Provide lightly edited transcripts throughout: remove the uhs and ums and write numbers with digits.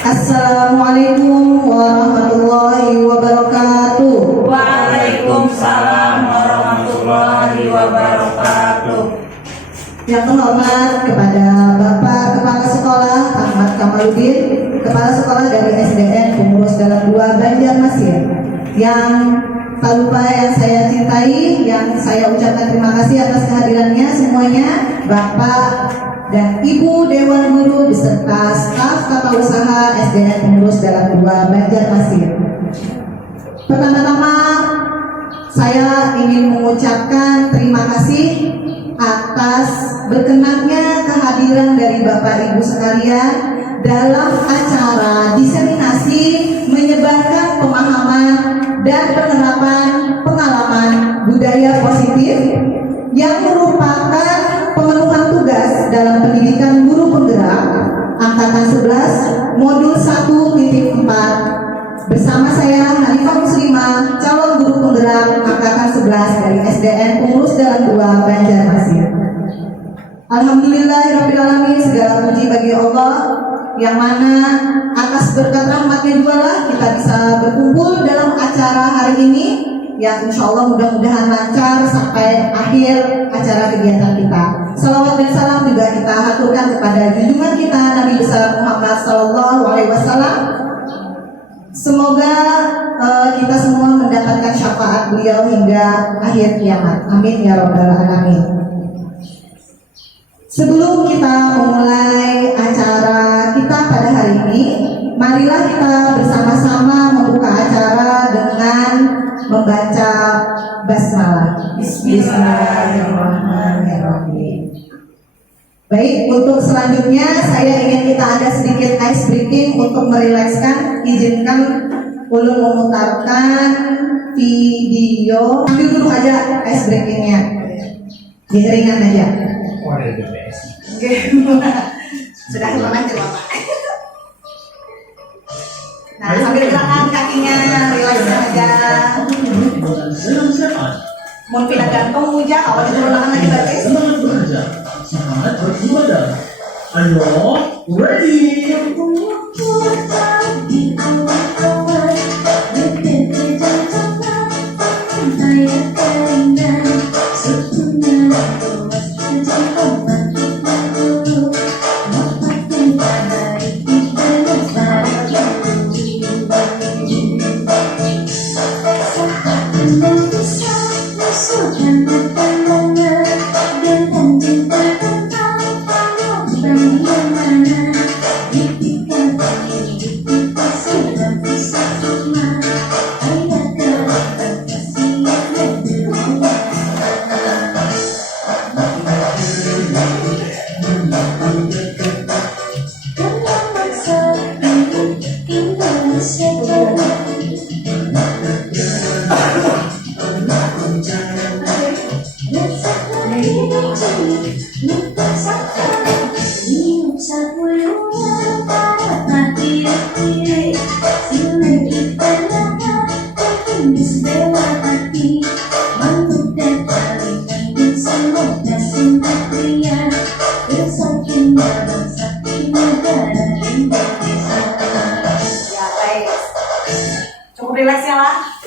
Assalamualaikum warahmatullahi wabarakatuh. Waalaikumsalam warahmatullahi wabarakatuh. Yang terhormat kepada Bapak Kepala Sekolah Ahmad Kamaludin, Kepala Sekolah dari SDN Pengurus Dalam 2 Banjarmasin. Yang tak lupa yang saya cintai, yang saya ucapkan terima kasih atas kehadirannya semuanya, Bapak dan Ibu Dewan Guru beserta staf tata usaha SDN Pengurus Dalam 2 Banjarmasin. Pertama-tama saya ingin mengucapkan terima kasih atas berkenannya kehadiran dari Bapak Ibu sekalian dalam acara diseminasi menyebarkan pemahaman dan penerapan pengalaman budaya positif yang merupakan pemenuhan tugas dalam pendidikan guru penggerak angkatan 11 modul 1.4 bersama saya Hanifah Muslimah, calon guru penggerak angkatan 11 dari SDN Pengurus Dalam 2 Banjarmasin. Alhamdulillahirrabbilalamin, segala puji bagi Allah yang mana atas berkat rahmatnya juga lah kita bisa berkumpul dalam acara hari ini yang insya Allah mudah-mudahan lancar sampai akhir acara kegiatan kita. Salawat dan salam juga kita haturkan kepada junjungan kita Nabi besar Muhammad SAW. Semoga kita semua mendapatkan syafaat beliau hingga akhir kiamat. Amin ya rabbal alamin. Sebelum kita memulai acara kita pada hari ini, marilah kita bersama-sama membuka acara dengan membaca basmalah. Bismillahirrahmanirrahim. Baik, untuk selanjutnya saya ingin kita ada sedikit ice breaking untuk merilekskan. Izinkan ulun memutarkan video. Ambil dulu aja ice breakingnya, ringan aja. Oke, sudah lanjut Bapak. Nah, sambil gerakan kakinya, relax aja. Mau pindah gantung aja, kalau diturunkan lagi berarti. Semangat belajar, semangat beribadah. Ayo, ready?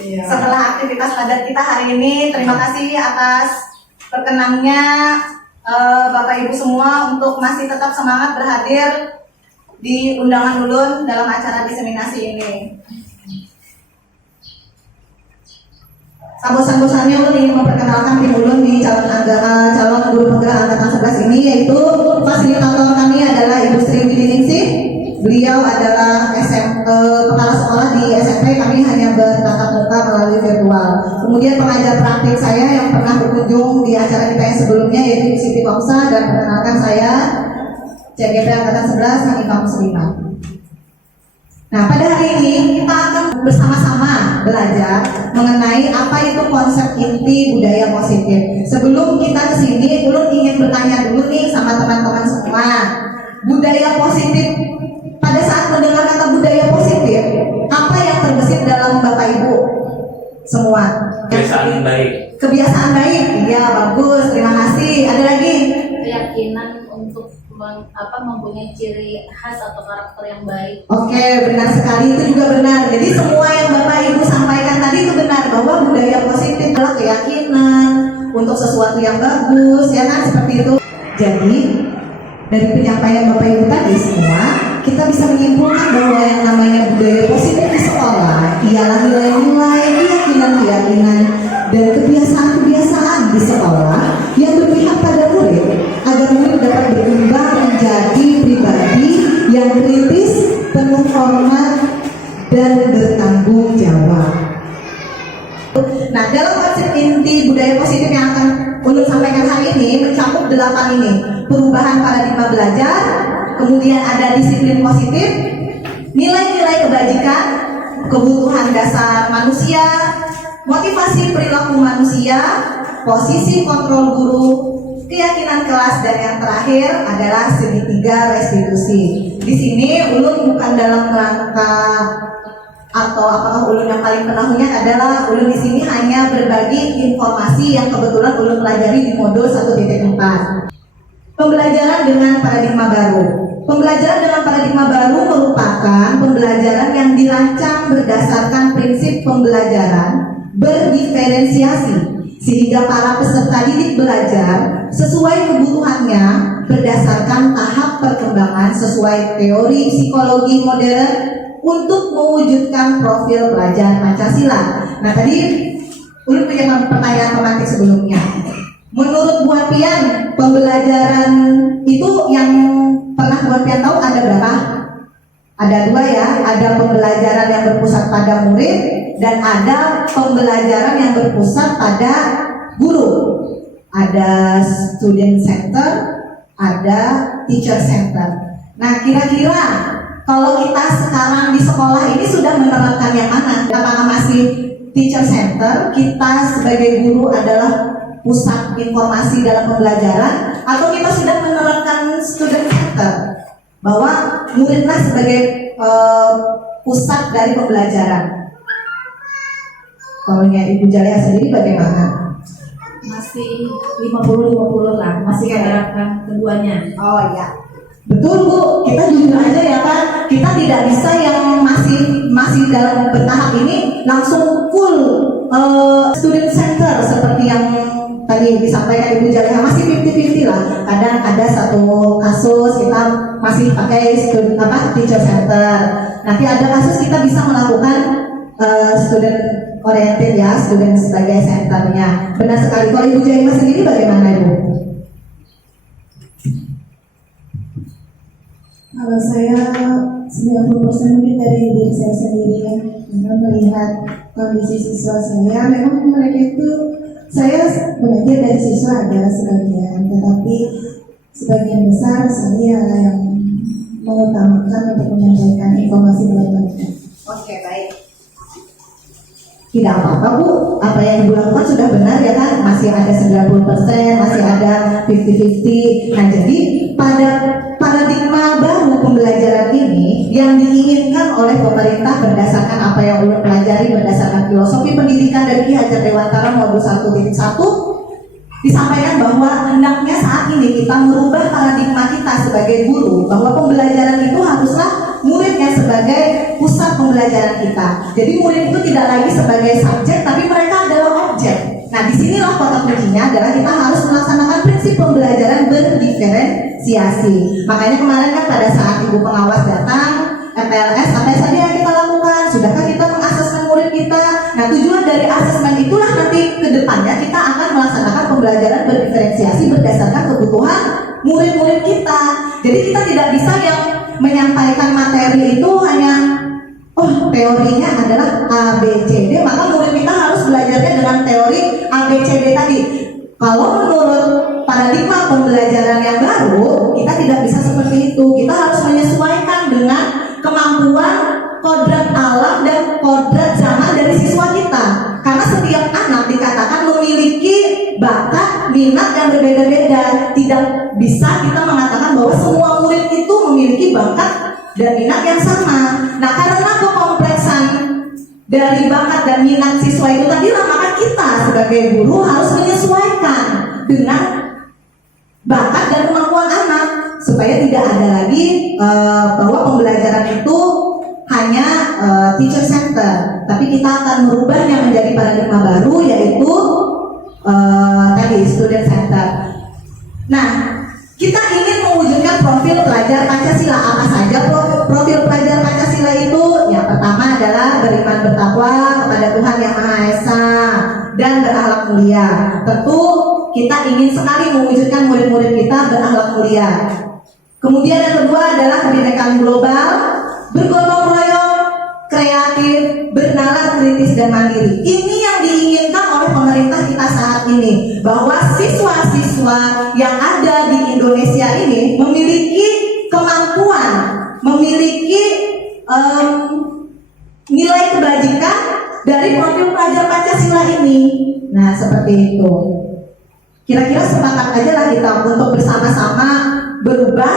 Setelah aktivitas padat kita hari ini, terima kasih atas perkenannya Bapak Ibu semua untuk masih tetap semangat berhadir di undangan ulun dalam acara diseminasi ini. Bosan-bosannya ulun ingin memperkenalkan tim ulun di calon guru penggerak angkatan 11 ini, yaitu fasilitator kami adalah Ibu Sri Widiningsih. Beliau adalah kepala sekolah di SMP, kami hanya bertatap muka melalui virtual. Kemudian pengajar praktik saya yang pernah berkunjung di acara kita yang sebelumnya yaitu Ibu Siti Komsa, dan perkenalkan saya CGP Angkatan 11 Hanifah Muslimah. Nah, pada hari ini kita akan bersama-sama belajar mengenai apa itu konsep inti budaya positif. Sebelum kita ke sini, ulun ingin bertanya dulu nih sama teman-teman semua. Budaya positif, pada saat mendengar kata budaya positif, apa yang terbesit dalam Bapak Ibu semua? Kebiasaan baik. Kebiasaan baik, iya bagus, terima kasih. Ada lagi? keyakinan untuk mempunyai ciri khas atau karakter yang baik. Oke, benar sekali, itu juga benar. Jadi semua yang Bapak Ibu sampaikan tadi itu benar, bahwa budaya positif adalah keyakinan untuk sesuatu yang bagus, ya kan, seperti itu. Jadi dari penyampaian Bapak Ibu tadi semua, kita bisa menyimpulkan bahwa yang namanya budaya positif di sekolah ialah nilai-nilai, keyakinan-keyakinan, dan kebiasaan-kebiasaan di sekolah yang berpihak pada murid agar murid dapat berkembang menjadi pribadi yang kritis, penuh hormat, dan bertanggung jawab. Nah, dalam konsep inti budaya positif yang akan Ulun sampaikan hari ini mencakup 8 ini: perubahan paradigma belajar, kemudian ada disiplin positif, nilai-nilai kebajikan, kebutuhan dasar manusia, motivasi perilaku manusia, posisi kontrol guru, keyakinan kelas, dan yang terakhir adalah segitiga restitusi. Di sini Ulun bukan dalam rangka atau apakah Ulun yang paling penahunya adalah Ulun di sini hanya berbagi informasi yang kebetulan Ulun pelajari di modul 1.4. Pembelajaran dengan paradigma baru. Pembelajaran dengan paradigma baru merupakan pembelajaran yang dirancang berdasarkan prinsip pembelajaran berdiferensiasi, sehingga para peserta didik belajar sesuai kebutuhannya berdasarkan tahap perkembangan sesuai teori psikologi modern untuk mewujudkan profil pelajar Pancasila. Nah, tadi Ulun punya pertanyaan pemantik sebelumnya. Menurut Bu Apian, pembelajaran itu yang pernah Bu Apian tahu ada berapa? Ada 2 ya, ada pembelajaran yang berpusat pada murid dan ada pembelajaran yang berpusat pada guru. Ada student center, ada teacher center. Nah, kira-kira kalau kita sekarang di sekolah ini sudah menerapkan yang mana? Apakah masih teacher center, kita sebagai guru adalah pusat informasi dalam pembelajaran, atau kita sudah menerapkan student center, bahwa muridlah sebagai pusat dari pembelajaran? Kalau Ibu Jaleha sendiri bagaimana? Masih 50-50 lah, masih menerapkan keduanya. Oh iya, betul Bu, kita jujur aja ya kan, kita tidak bisa yang masih dalam bertahap ini langsung full student center seperti yang tadi disampaikan Ibu Jaleha, masih 50-50 lah. Kadang ada satu kasus kita masih pakai teacher center. Nanti ada kasus kita bisa melakukan student oriented ya, student sebagai centernya. Benar sekali. Kalau Ibu Jaleha sendiri bagaimana Ibu? Kalau saya 90% mungkin dari diri saya sendiri ya, dengan melihat kondisi siswa saya, memang mereka itu, saya belajar dari siswa ada sebagian, tetapi sebagian besar saya yang mengutamakan untuk menyampaikan informasi kepada mereka. Oke, baik. Tidak apa-apa Bu, apa yang Ibu lakukan sudah benar ya kan, masih ada 90%, masih ada 50-50. Nah, jadi pada paradigma baru pembelajaran ini yang diinginkan oleh pemerintah berdasarkan apa yang Ulun pelajari, berdasarkan filosofi pendidikan dari Ki Hajar Dewantara modul 1.1, disampaikan bahwa hendaknya saat ini kita merubah paradigma kita sebagai guru, bahwa pembelajaran itu haruslah muridnya sebagai pusat pembelajaran kita. Jadi murid itu tidak lagi sebagai subjek, tapi mereka adalah objek. Nah, disinilah kata kuncinya adalah kita harus melaksanakan prinsip pembelajaran berdiferensiasi. Makanya kemarin kan pada saat Ibu pengawas datang, FPLS, apa saja yang kita lakukan? Sudahkah kita mengasesmen murid kita? Nah, tujuan dari asesmen itulah nanti ke depannya kita akan melaksanakan pembelajaran berdiferensiasi berdasarkan kebutuhan murid-murid kita. Jadi kita tidak bisa yang menyampaikan materi itu hanya teorinya adalah ABCD, maka murid kita harus belajarnya dengan teori ABCD tadi. Kalau menurut paradigma pembelajaran yang baru, kita tidak bisa seperti itu. Kita harus menyesuaikan dengan kemampuan kodrat alam dan kodrat zaman dari siswa kita. Karena setiap anak dikatakan memiliki bakat, minat yang berbeda-beda. Tidak bisa kita mengatakan bahwa semua murid itu memiliki bakat dan minat yang sama. Nah, karena kekompleksan dari bakat dan minat siswa itu tadilah, maka kita sebagai guru harus menyesuaikan dengan bakat dan kemampuan supaya tidak ada lagi bahwa pembelajaran itu hanya teacher center, tapi kita akan merubahnya menjadi paradigma baru, yaitu tadi student center. Nah, kita ingin mewujudkan profil pelajar Pancasila. Apa saja profil pelajar Pancasila itu? Yang pertama adalah beriman bertakwa kepada Tuhan Yang Maha Esa dan berakhlak mulia. Tentu kita ingin sekali mewujudkan murid-murid kita berakhlak mulia. Kemudian yang kedua adalah kebinekaan global, bergotong royong, kreatif, bernalar, kritis, dan mandiri. Ini yang diinginkan oleh pemerintah kita saat ini, bahwa siswa-siswa yang ada di Indonesia ini memiliki kemampuan, memiliki nilai kebajikan dari profil pelajar Pancasila ini. Nah, seperti itu. Kira-kira sepakat aja lah kita untuk bersama-sama berubah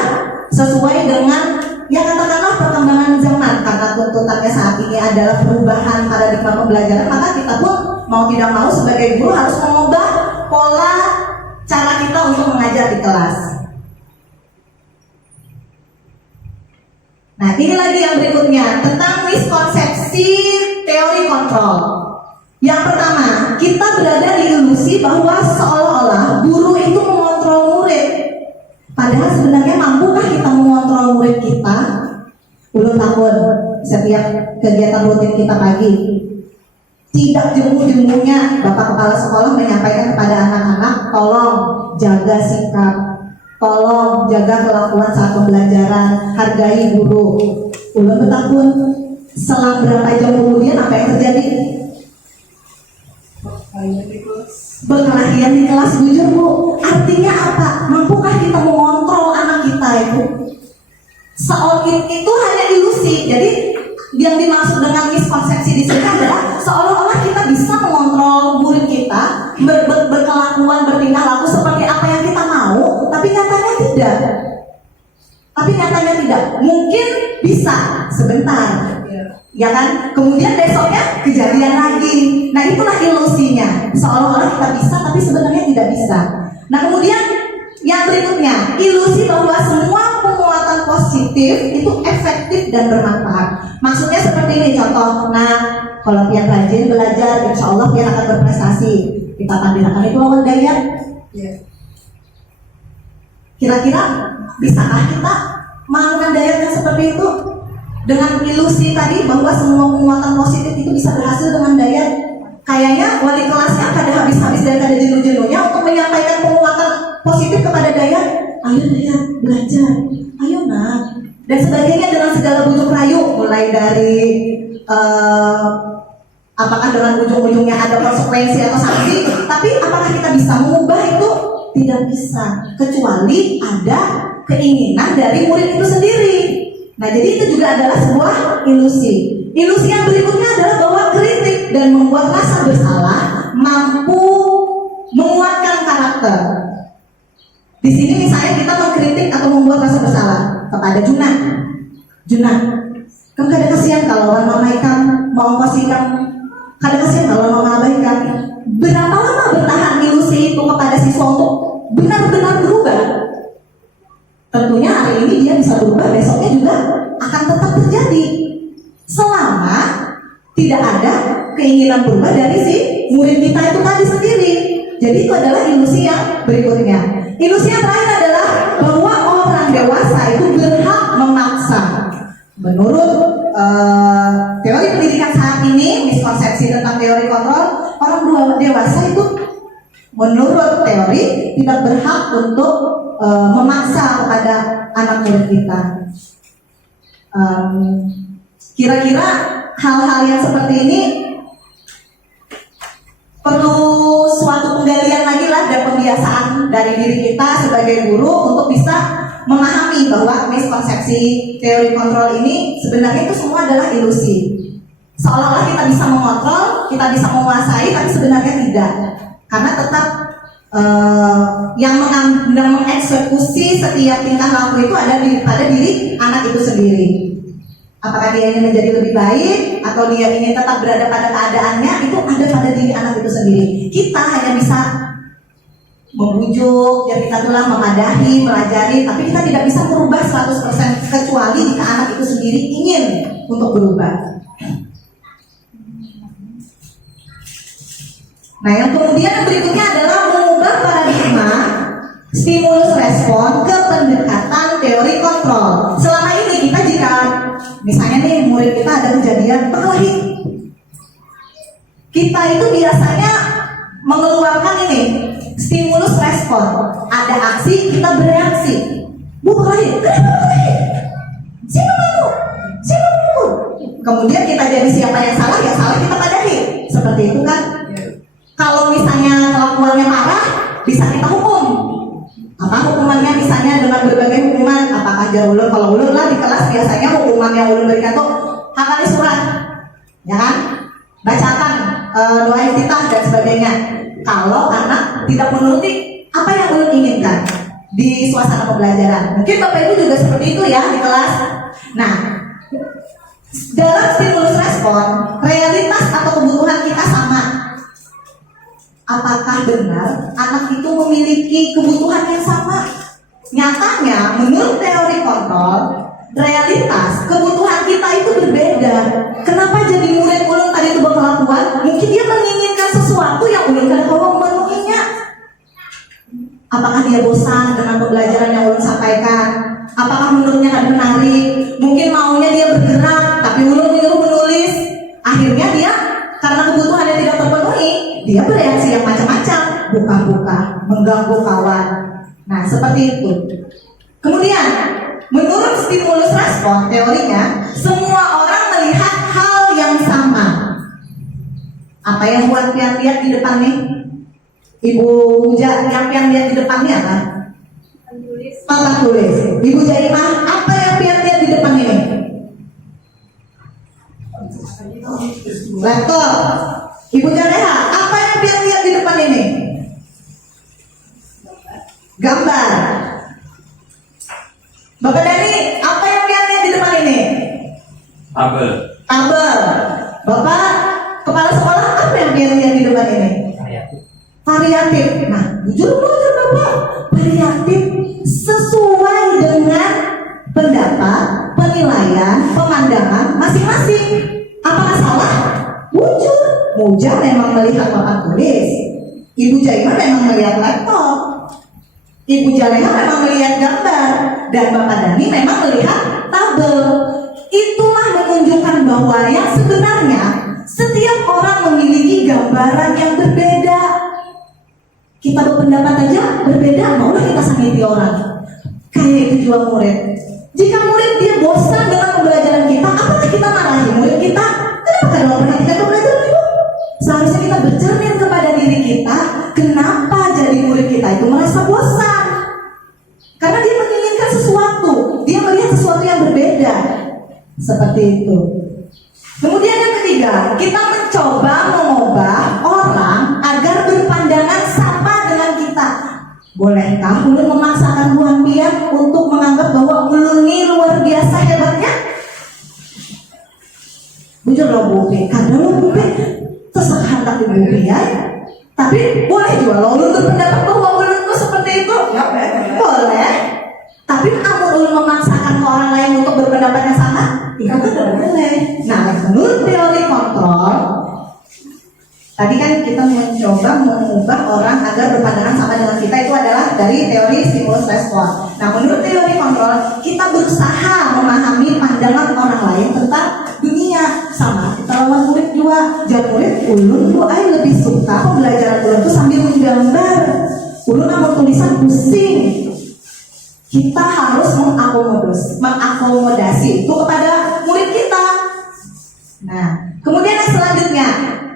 sesuai dengan ya katakanlah perkembangan zaman, karena tuntutannya saat ini adalah perubahan paradigma pembelajaran, maka kita pun mau tidak mau sebagai guru harus mengubah pola cara kita untuk mengajar di kelas. Nah, ini lagi yang berikutnya tentang miskonsepsi teori kontrol. Yang pertama, kita berada di ilusi bahwa seolah-olah guru itu mengontrol murid. Padahal sebenarnya mampukah kita mengontrol murid kita? Ulang tahun setiap kegiatan rutin kita pagi. Tidak jemu-jemunya Bapak Kepala Sekolah menyampaikan kepada anak-anak, tolong jaga sikap, tolong jaga kelakuan saat pembelajaran, hargai guru. Ulang tahun, selang berapa jam kemudian apa yang terjadi? Berkelahian di kelas, jujur Bu. Artinya apa? Mampukah kita mengontrol anak kita itu? Itu hanya ilusi. Jadi yang dimaksud dengan miskonsepsi di sini adalah seolah-olah kita bisa mengontrol murid kita berkelakuan, bertingkah laku seperti apa yang kita mau, tapi nyatanya tidak. Mungkin bisa sebentar, ya kan? Kemudian besoknya kejadian lagi. Nah, itulah ilusinya. Seolah-olah kita bisa, tapi sebenarnya tidak bisa. Nah, kemudian yang berikutnya, ilusi bahwa semua penguatan positif itu efektif dan bermanfaat. Maksudnya seperti ini contoh. Nah, kalau Pian rajin belajar, insya Allah Pian akan berprestasi. Kita tampilkan itu lawan daya. Kira-kira bisakah kita melakukan daya yang seperti itu? Dengan ilusi tadi bahwa semua penguatan positif itu bisa berhasil dengan daya. Kayaknya wali kelasnya kada habis-habis dan kada jenuh-jenuhnya untuk menyampaikan penguatan positif kepada Dayat. Ayo Dayat, belajar, ayo nak, dan sebagainya dengan segala bujuk rayu, mulai dari apakah dengan ujung-ujungnya ada konsekuensi atau sanksi. Tapi apakah kita bisa mengubah itu? Tidak bisa, kecuali ada keinginan dari murid itu sendiri. Nah, jadi itu juga adalah sebuah ilusi. Ilusi yang berikutnya adalah bahwa kritik dan membuat rasa bersalah mampu menguatkan karakter. Di sini misalnya kita mengkritik atau membuat rasa bersalah kepada Junat, kan kada kasihan kalau mama ikan mau kasihan, kada kasihan kalau mama abaikan. Berapa lama bertahan ilusi itu kepada siswa untuk benar-benar berubah? Tentunya hari ini dia bisa berubah, besoknya juga akan tetap terjadi selama tidak ada keinginan berubah dari si murid kita itu tadi sendiri. Jadi itu adalah ilusi yang berikutnya. Ilusi yang terakhir adalah bahwa orang dewasa itu berhak memaksa. Menurut teori pendidikan saat ini, miskonsepsi tentang teori kontrol, orang dewasa itu menurut teori tidak berhak untuk memaksa kepada anak murid kita. Kira-kira hal-hal yang seperti ini perlu suatu penggalian lagi lah dan pembiasaan dari diri kita sebagai guru untuk bisa memahami bahwa miskonsepsi teori kontrol ini sebenarnya itu semua adalah ilusi. Seolah-olah kita bisa mengontrol, kita bisa menguasai, tapi sebenarnya tidak. Karena tetap yang mengeksekusi setiap tingkah laku itu ada pada diri anak itu sendiri. Apakah dia ingin menjadi lebih baik atau dia ingin tetap berada pada keadaannya, itu ada pada diri anak itu sendiri. Kita hanya bisa membujuk, ya kita telah memadahi, melajari, tapi kita tidak bisa merubah 100% kecuali jika anak itu sendiri ingin untuk berubah. Nah, yang kemudian berikutnya adalah mengubah paradigma stimulus respon ke pendekatan teori kontrol. Selama ini kita jika misalnya nih murid kita ada kejadian berkelahi, kita itu biasanya mengeluarkan ini stimulus respon. Ada aksi, kita bereaksi. Bu berkelahi, kenapa berkelahi? Siapa kamu? Siapa kamu? Kemudian kita jadi siapa yang salah, ya salah kita padahi. Seperti itu kan? Kalau misalnya kelakuannya parah, bisa kita hukum. Apa hukumannya? Misalnya dengan berbagai hukuman. Apakah ajar ulun? Kalau ulun lah di kelas biasanya hukuman yang ulun berikan tuh hafal surat, ya kan? Bacakan doa iftitah dan sebagainya. Kalau anak tidak menuruti apa yang ulun inginkan di suasana pembelajaran, mungkin Bapak Ibu juga seperti itu ya di kelas. Nah, dalam stimulus respon, realitas atau kebutuhan kita sama. Apakah benar anak itu memiliki kebutuhan yang sama? Nyatanya, menurut teori kontrol, realitas kebutuhan kita itu berbeda. Kenapa jadi murid ulun tadi itu berkelakuan? Mungkin dia menginginkan sesuatu yang ulun tidak mau memenuhinya. Apakah dia bosan dengan pembelajaran yang ulun sampaikan? Apakah menurutnya kan menarik? Mungkin maunya dia bergerak, tapi ulun menyuruh menulis. Akhirnya dia karena kebutuhannya tidak terpenuhi, dia bereaksi yang macam-macam, buka-buka, mengganggu kawan. Nah, seperti itu. Kemudian, menurut stimulus respon, teorinya, semua orang melihat hal yang sama. Apa yang buat pian lihat di depan nih? Ibu yang pian lihat di depan nih apa? Papan tulis. Ibu Jaimah, apa yang pian lihat di depan ini? Laptop. Ibu Jaleha, apa yang pian lihat di depan ini? Gambar. Bapak Dani, apa yang pian lihat di depan ini? Tabel. Tabel. Bapak kepala sekolah, apa yang pian lihat di depan ini? Variatif. Nah, jujur Bapak, variatif sesuai dengan pendapat, penilaian, pemandangan masing-masing. Apakah salah? Jujur, Muja memang melihat papan tulis, Ibu Jaimah memang melihat laptop, Ibu Jaleha memang melihat gambar, dan Bapak Dani memang melihat tabel. Itulah menunjukkan bahwa yang sebenarnya setiap orang memiliki gambaran yang berbeda. Kita berpendapat aja berbeda, maulah kita sakiti orang. Kayak itu juga murid. Jika murid dia bosan dengan pembelajaran kita, apakah kita marahi murid kita? Kenapa dalam perhatikan pembelajaran itu? Seharusnya kita bercermin kepada diri kita, kenapa jadi murid kita itu merasa bosan? Karena dia menginginkan sesuatu, dia melihat sesuatu yang berbeda. Seperti itu. Kemudian yang ketiga, kita mencoba mengubah orang agar berpandangan sama dengan kita. Bolehkah ulun memaksakan buah pian untuk menganggap bahwa ulun ini luar biasa hebatnya? Bujur lo Bu Pi, kadang lo Bu Pi terserah hantar di Bu Pi ya. Tapi boleh juga lo ulun berpendapat bahwa ulun itu seperti itu. Boleh. Tapi kamu ulun memaksakan ke orang lain untuk berpendapat yang sama, itu kan tidak boleh. Nah, menurut teori kontrol, tadi kan kita mencoba mengubah orang agar berpandangan sama dengan kita, itu adalah dari teori stimulus respon. Nah, menurut teori kontrol, kita berusaha memahami pandangan orang lain tentang dunia. Sama kita lawan murid juga. Jangan murid ulun tuh lebih suka pembelajaran ulun tuh sambil menggambar. Ulun mau tulisan pusing. Kita harus mengakomodasi itu kepada murid kita. Nah, kemudian yang selanjutnya,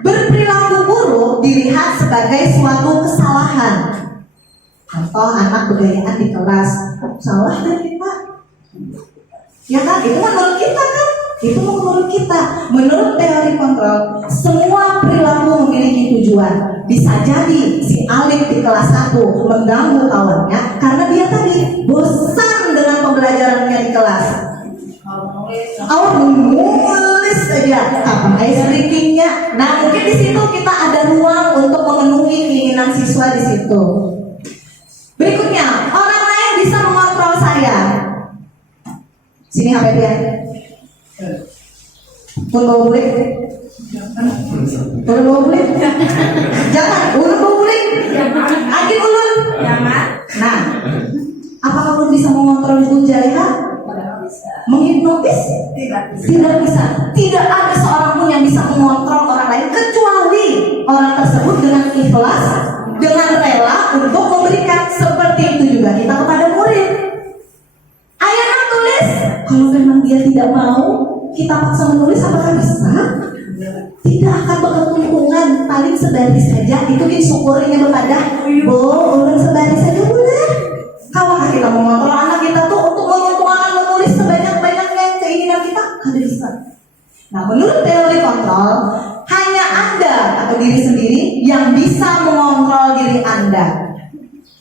berperilaku buruk dilihat sebagai suatu kesalahan. Contoh anak kebudayaan di kelas, salah kan kita? Ya kan, itu menurut kita kan? Itu menurut kita. Menurut teori kontrol, semua perilaku memiliki tujuan. Bisa jadi si Alif di kelas 1 mengganggu kawannya karena dia tadi bosan dengan pembelajarannya di kelas. Awak menulis saja, apa speakingnya. Nah, mungkin di situ kita ada ruang untuk memenuhi keinginan siswa di situ. Sini HP dia. Turun bawa bulik. Turun bawa bulik. Jangan, ulun bawa bulik. Akin ulun. Nah, apakah ulun bisa mengontrol itu Jaleha? Menghipnotis? Tidak bisa. Tidak ada seorang pun yang bisa mengontrol orang lain kecuali orang tersebut dengan ikhlas, dengan rela untuk memberikan. Seperti itu juga kita kepada murid. Ayah tulis. Kalau memang dia tidak mau, kita paksa menulis, apakah bisa? Tidak akan berkeuntungan. Paling sebaris saja. Itu disyukurinya kepada orang sebaris saja boleh. Kalau kita mau mengontrol anak kita tuh untuk mengumpulkan menulis sebanyak-banyaknya keinginan kita, ada bisa. Nah, menurut teori kontrol, hanya Anda atau diri sendiri yang bisa mengontrol diri Anda.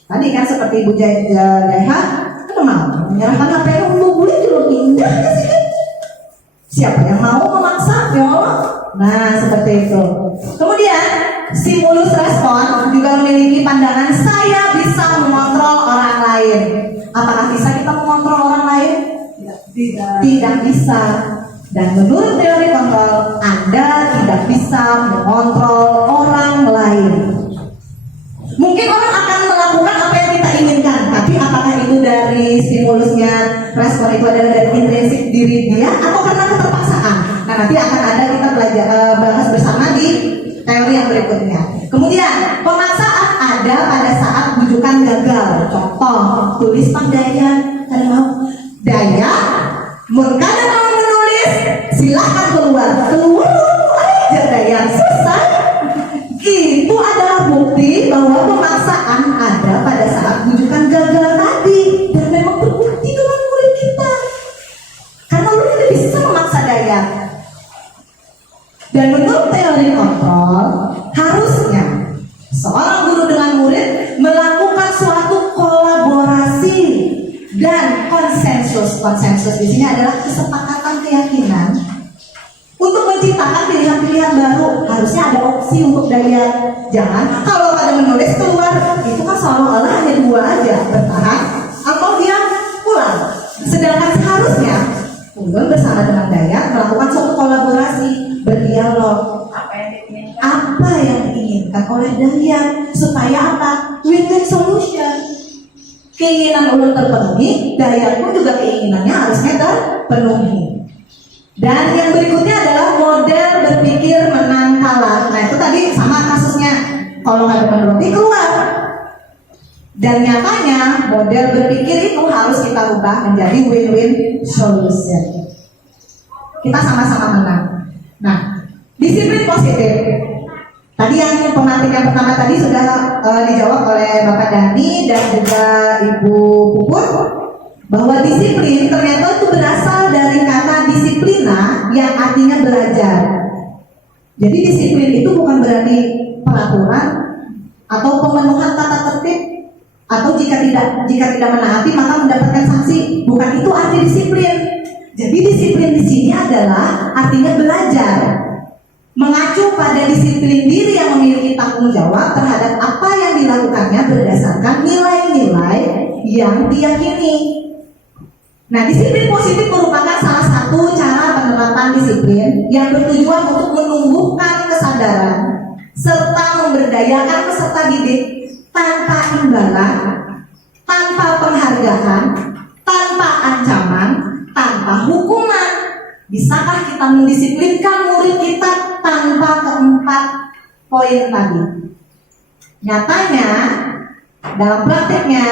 Tadi kan seperti Ibu Jaleha, kan mau menyerahkan HP untuk boleh juga indah kan sih? Siapa yang mau memaksa? Ya Allah. Nah, seperti itu. Kemudian, stimulus respon juga memiliki pandangan saya bisa mengontrol orang lain. Apakah bisa kita mengontrol orang lain? Tidak bisa. Dan menurut teori kontrol, Anda tidak bisa mengontrol orang lain. Mungkin orang akan melakukan apa yang kita inginkan, tapi apakah itu dari stimulusnya, respon itu adalah dari intrinsik diri dia atau karena keterpaksaan? Nah, nanti akan ada kita belajar bahas bersama di teori yang berikutnya. Kemudian pemaksaan ada pada saat bujukan gagal. Contoh, tulis Pak Daya, ada mau Daya, kada mau menulis, silahkan keluar aja Daya, selesai. Itu adalah bukti bahwa pemaksaan ada pada saat bujukan gagal tadi, dan memang terbukti dengan murid kita. Karena murid tidak bisa memaksa Daya. Dan menurut teori kontrol, harusnya seorang guru dengan murid melakukan suatu kolaborasi dan konsensus. Konsensus di sini adalah kesepakatan keyakinan untuk menciptakan pilihan-pilihan baru. Harusnya ada opsi untuk Daya. Jangan kalau ada menulis keluar, itu kan seolah-olah hanya dua aja, bertahan atau dia pulang. Sedangkan seharusnya Ulun bersama dengan Daya melakukan suatu kolaborasi, berdialog. Apa yang diinginkan oleh Daya supaya apa? Win-win solution. Keinginan Ulun terpenuhi, Daya pun juga keinginannya harusnya terpenuhi. Dan yang berikutnya adalah model berpikir menang kalah. Nah, itu tadi sama kasusnya. Kalau nggak ada menuruti keluar. Dan nyatanya model berpikir itu harus kita ubah menjadi win-win solution. Kita sama-sama menang. Nah, disiplin positif. Tadi yang pemantik yang pertama tadi sudah dijawab oleh Bapak Dani dan juga Ibu Puput, bahwa disiplin ternyata itu berasal dari kata disiplina yang artinya belajar. Jadi disiplin itu bukan berarti peraturan atau pemenuhan tata tertib, atau jika tidak menaati maka mendapatkan sanksi. Bukan itu arti disiplin. Jadi disiplin di sini adalah artinya belajar, mengacu pada disiplin diri yang memiliki tanggung jawab terhadap apa yang dilakukannya berdasarkan nilai-nilai yang diyakini. Nah, disiplin positif merupakan salah satu cara penerapan disiplin yang bertujuan untuk menumbuhkan kesadaran serta memberdayakan peserta didik tanpa imbalan, tanpa penghargaan, tanpa ancaman, tanpa hukuman. Bisakah kita mendisiplinkan murid kita tanpa keempat poin tadi? Nyatanya, dalam prakteknya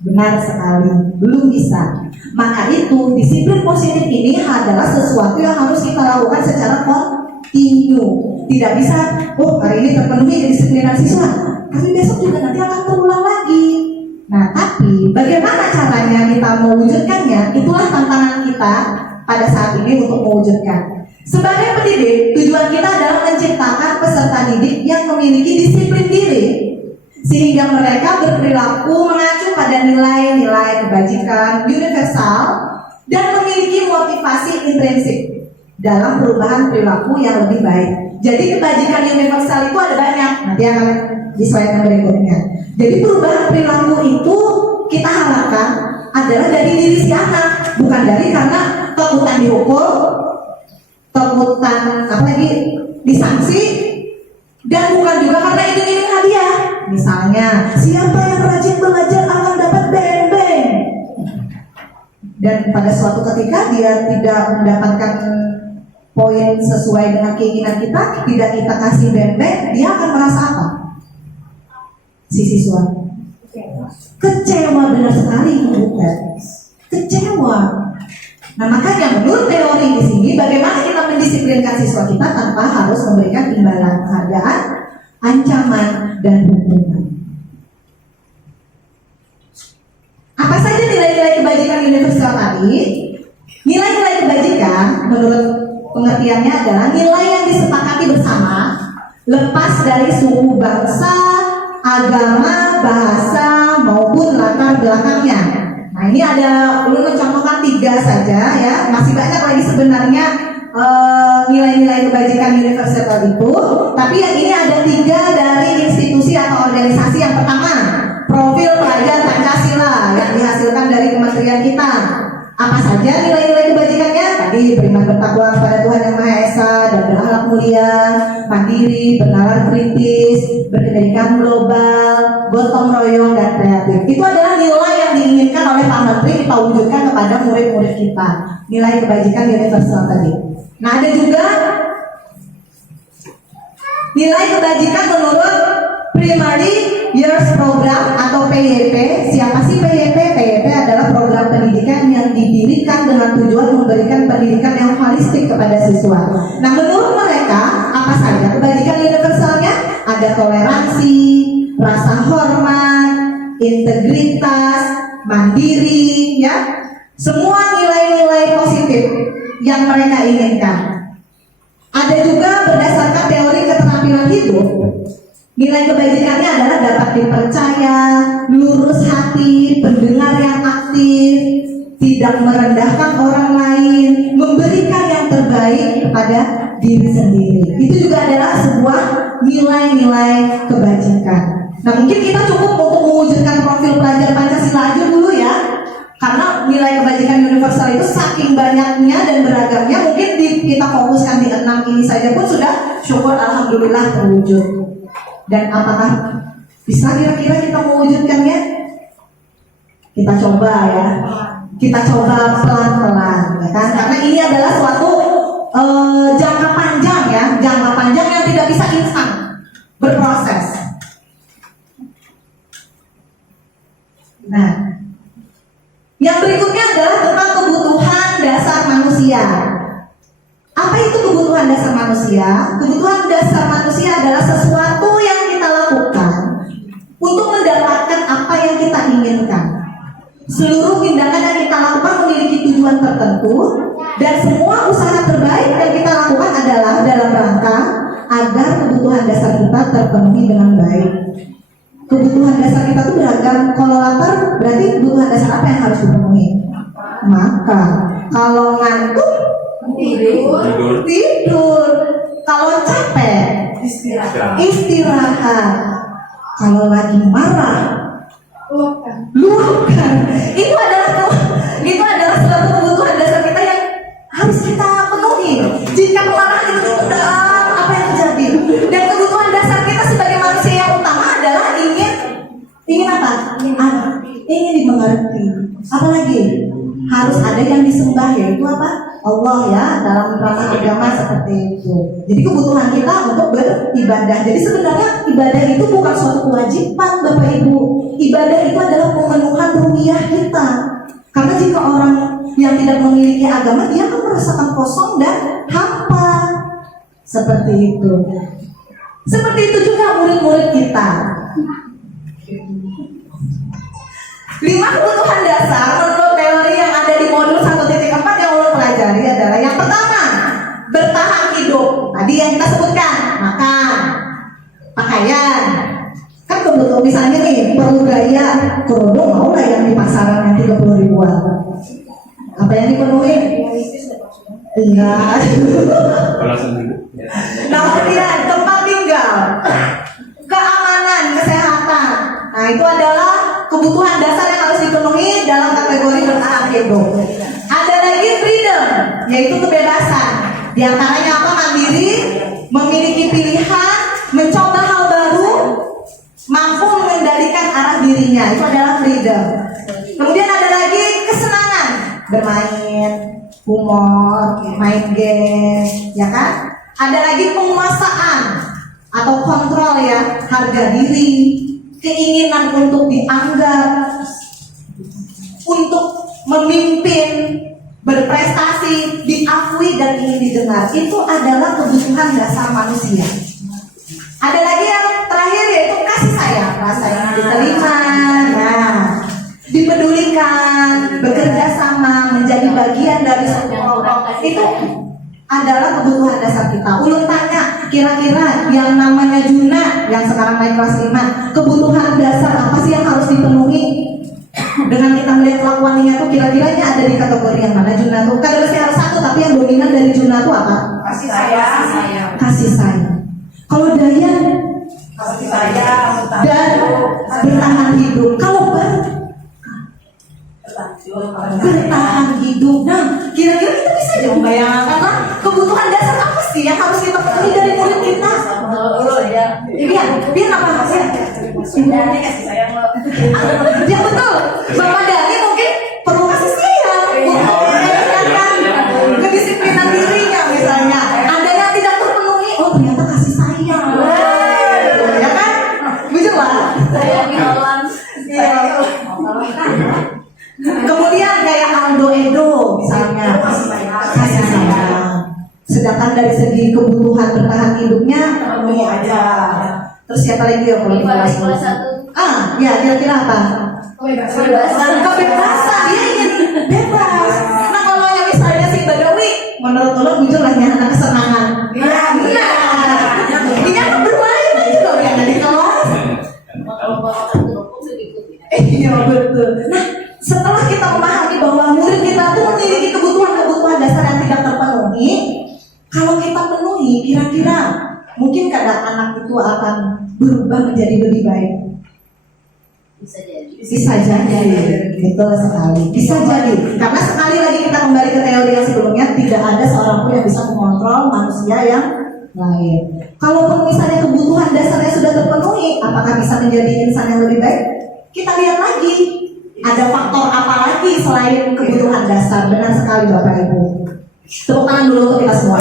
benar sekali, belum bisa. Maka itu disiplin positif ini adalah sesuatu yang harus kita lakukan secara kontinu. Tidak bisa, oh hari ini terpenuhi kedisiplinan siswa, tapi besok juga nanti akan terulang lagi. Nah, tapi bagaimana caranya kita mewujudkannya? Itulah tantangan kita pada saat ini untuk mewujudkan. Sebagai pendidik, tujuan kita adalah menciptakan peserta didik yang memiliki disiplin diri, sehingga mereka berperilaku mengacu pada nilai-nilai kebajikan universal dan memiliki motivasi intrinsik dalam perubahan perilaku yang lebih baik. Jadi kebajikan universal itu ada banyak, nanti akan di slide yang berikutnya. Jadi perubahan perilaku itu kita harapkan adalah dari diri si anak, bukan dari karena takutan dihukum, takutan apalagi disanksi, dan bukan juga karena itu hadiah. Misalnya, siapa yang rajin belajar akan dapat beng-beng. Dan pada suatu ketika dia tidak mendapatkan poin sesuai dengan keinginan kita, tidak kita kasih beng-beng, dia akan merasa apa? Si siswa kecewa, benar sekali, bukan? Kecewa. Nah, makanya menurut teori di sini, bagaimana kita mendisiplinkan siswa kita tanpa harus memberikan imbalan penghargaan, ancaman, dan hukuman. Apa saja nilai-nilai kebajikan universal tadi? Nilai-nilai kebajikan menurut pengertiannya adalah nilai yang disepakati bersama, lepas dari suku, bangsa, agama, bahasa, maupun latar belakangnya. Nah, ini ada ulun mencontohkan 3 saja ya, masih banyak lagi sebenarnya nilai-nilai kebajikan universal itu, tapi yang ini ada 3 dari institusi atau organisasi. Yang pertama, profil pelajar Pancasila yang dihasilkan dari kementerian kita. Apa saja nilai-nilai kebajikannya? Tadi beriman bertakwa kepada Tuhan Yang Maha Esa dan berakhlak mulia, mandiri, bernalar kritis, berpendidikan global, gotong royong, dan kreatif. Itu adalah nilai yang diinginkan oleh Pak Menteri kita wujudkan kepada murid-murid kita. Nilai kebajikan universal tadi. Nah, ada juga nilai kebajikan menurut Primary Years Program atau PYP. Siapa sih PYP? PYP adalah program pendidikan yang didirikan dengan tujuan memberikan pendidikan yang holistik kepada siswa. Nah, menurut mereka apa saja kebajikan universalnya? Ada toleransi, rasa hormat, integritas, mandiri, ya. Semua nilai-nilai positif yang mereka inginkan. Ada juga berdasarkan teori keterampilan hidup. Nilai kebajikannya adalah dapat dipercaya, lurus hati, pendengar yang aktif, tidak merendahkan orang lain, memberikan yang terbaik kepada diri sendiri. Itu juga adalah sebuah nilai-nilai kebajikan. Nah, mungkin kita cukup untuk mewujudkan profil pelajar Pancasila aja dulu ya. Karena nilai kebajikan universal itu saking banyaknya dan beragamnya, mungkin kita fokuskan di 6 ini saja pun sudah syukur alhamdulillah terwujud. Dan apakah bisa kira-kira kita mewujudkannya? Kita coba ya. Kita coba pelan-pelan, ya kan? Karena ini adalah suatu jangka panjang ya, jangka panjang yang tidak bisa instan berproses. Nah, yang berikutnya adalah tentang kebutuhan dasar manusia. Apa itu kebutuhan dasar manusia? Kebutuhan dasar manusia adalah sesuatu yang kita lakukan untuk mendapatkan apa yang kita inginkan. Seluruh tindakan yang kita lakukan memiliki tujuan tertentu, dan semua usaha terbaik yang kita lakukan adalah dalam rangka agar kebutuhan dasar kita terpenuhi dengan baik. Kebutuhan dasar kita itu beragam. Kalau lapar, berarti kebutuhan dasar apa yang harus dipenuhi? Makan. Kalau ngantuk, tidur. Kalau capek, istirahat. Kalau lagi marah, luapkan. Itu adalah suatu kebutuhan dasar kita yang harus kita penuhi. Jika kemarahan itu dipendam, apa yang terjadi? Dan kebutuhan dasar kita sebagai manusia yang utama adalah ingin apa? Ingin dimengerti. Apalagi harus ada yang disembah, yaitu apa? Allah ya, dalam ranah agama seperti itu. Jadi kebutuhan kita untuk beribadah. Jadi sebenarnya ibadah itu bukan suatu kewajiban, Bapak Ibu. Ibadah itu adalah pemenuhan ruhiyah kita. Karena jika orang yang tidak memiliki agama, dia akan merasakan kosong dan hampa. Seperti itu. Seperti itu juga murid-murid kita. 5 kebutuhan dasar menurut teori yang ada di modul 1.4 yang ulun pelajari adalah yang pertama, bertahan hidup. Tadi yang kita sebutkan, makan, pakaian. Kan kebutuhan misalnya nih, perlu gaya, kerudung mau lah yang di pasaran yang 30 ribuan. Apa yang dipenuhi? Iya. Nah, kemudian tempat tinggal, keamanan, kesehatan. Nah, itu adalah kebutuhan dasar yang harus dipenuhi dalam kategori bertahan hidup. Ada lagi freedom, yaitu kebebasan. Di antaranya apa? Mandiri, memiliki pilihan, mencoba hal baru, mampu mengendalikan arah dirinya. Itu adalah freedom. Kemudian ada lagi kesenangan, bermain, humor, main game, ya kan? Ada lagi penguasaan atau kontrol ya, harga diri, keinginan untuk dianggap, untuk memimpin, berprestasi, diakui dan ingin didengar. Itu adalah kebutuhan dasar manusia. Ada lagi yang terakhir yaitu kasih sayang, rasa yang diterima, nah, dipedulikan, bekerja sama, menjadi bagian dari sebuah kelompok. Itu adalah kebutuhan dasar kita. Ulun tanya, kira-kira yang namanya Juna yang sekarang naik kelas 5, kebutuhan dasar apa sih yang harus dipenuhi? Dengan kita melihat kelakuannya tuh kira-kiranya ada di kategori yang mana Juna tuh? Kan mesti harus satu, tapi yang dominan dari Juna tuh apa? Kasih sayang. Kasih sayang. Kalau Dayan Kasih sayang. dan bertahan hidup. Kalau bertahan hidup. Nah, kira-kira kita bisa aja membayangkan lah, kebutuhan dasar apa sih yang harus kita penuhi dari murid kita? Biar apa? Dani kasih sayang lo. Ya betul. Bapak Dani mungkin perlu kasih sayang untuk meningkatkan kedisiplinan dirinya misalnya. Ada yang tidak terpenuhi, oh ternyata kasih sayang. Ya kan? Betul lah. Saya di Holland. Kemudian kayak Aldo Edo misalnya kasih sayang. Sedangkan dari segi kebutuhan bertahan hidupnya terpenuhi aja. Terus siapa lagi ya kalau di kelas satu. ya kira-kira apa? Kebebasan, dia ingin bebas. Nah kalau yang misalnya si Badawi, menurut lo muncul lah anak kesenangan. Dia kan bermain aja loh yang ada di kelas. Iya betul. Nah setelah kita memahami bahwa murid kita tuh memiliki kebutuhan dasar yang tidak terpenuhi, kalau kita penuhi, kira-kira mungkin kadang anak itu akan berubah menjadi lebih baik. Bisa jadi, betul sekali. Bisa jadi, karena sekali lagi kita kembali ke teori yang sebelumnya, tidak ada seorang pun yang bisa mengontrol manusia yang lain. Kalau misalnya kebutuhan dasarnya sudah terpenuhi, apakah bisa menjadi insan yang lebih baik? Kita lihat lagi, ada faktor apa lagi selain kebutuhan dasar. Benar sekali Bapak Ibu. Tepuk tangan dulu untuk kita semua.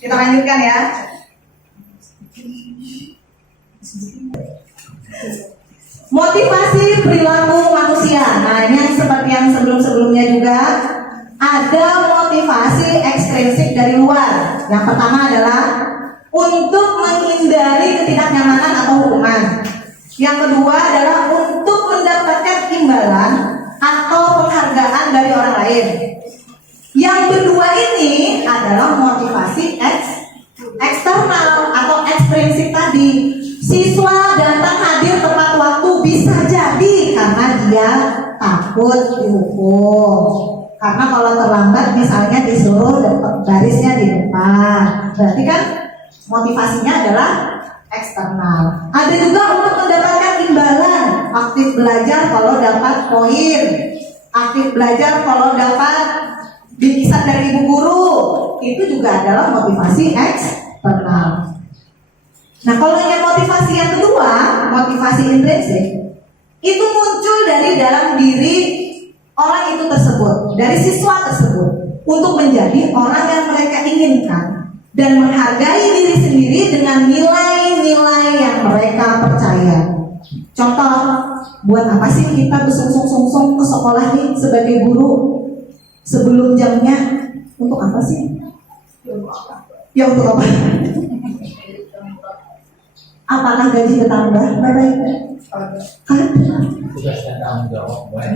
Kita lanjutkan ya. Motivasi perilaku manusia. Nah, ini yang seperti yang sebelum-sebelumnya juga ada motivasi ekstrinsik dari luar. Yang pertama adalah untuk menghindari ketidaknyamanan atau hukuman. Yang kedua adalah untuk mendapatkan imbalan atau penghargaan dari orang lain. Yang kedua ini adalah motivasi eksternal atau ekstrinsik tadi. Siswa datang hadir tepat waktu bisa jadi karena dia takut dihukum. Karena kalau terlambat misalnya disuruh barisnya di depan. Berarti kan motivasinya adalah eksternal. Ada juga untuk mendapatkan imbalan. Aktif belajar kalau dapat poin. Aktif belajar kalau dapat bingkisan dari ibu guru. Itu juga adalah motivasi eksternal. Nah, kalau yang motivasi yang kedua, motivasi intrinsik, itu muncul dari dalam diri orang itu tersebut, dari siswa tersebut, untuk menjadi orang yang mereka inginkan dan menghargai diri sendiri dengan nilai-nilai yang mereka percaya. Contoh, buat apa sih kita bersungsung-sungsung ke sekolah nih sebagai guru sebelum jamnya? Untuk apa sih? Ya untuk apa? Apakah gaji bertambah? Baik.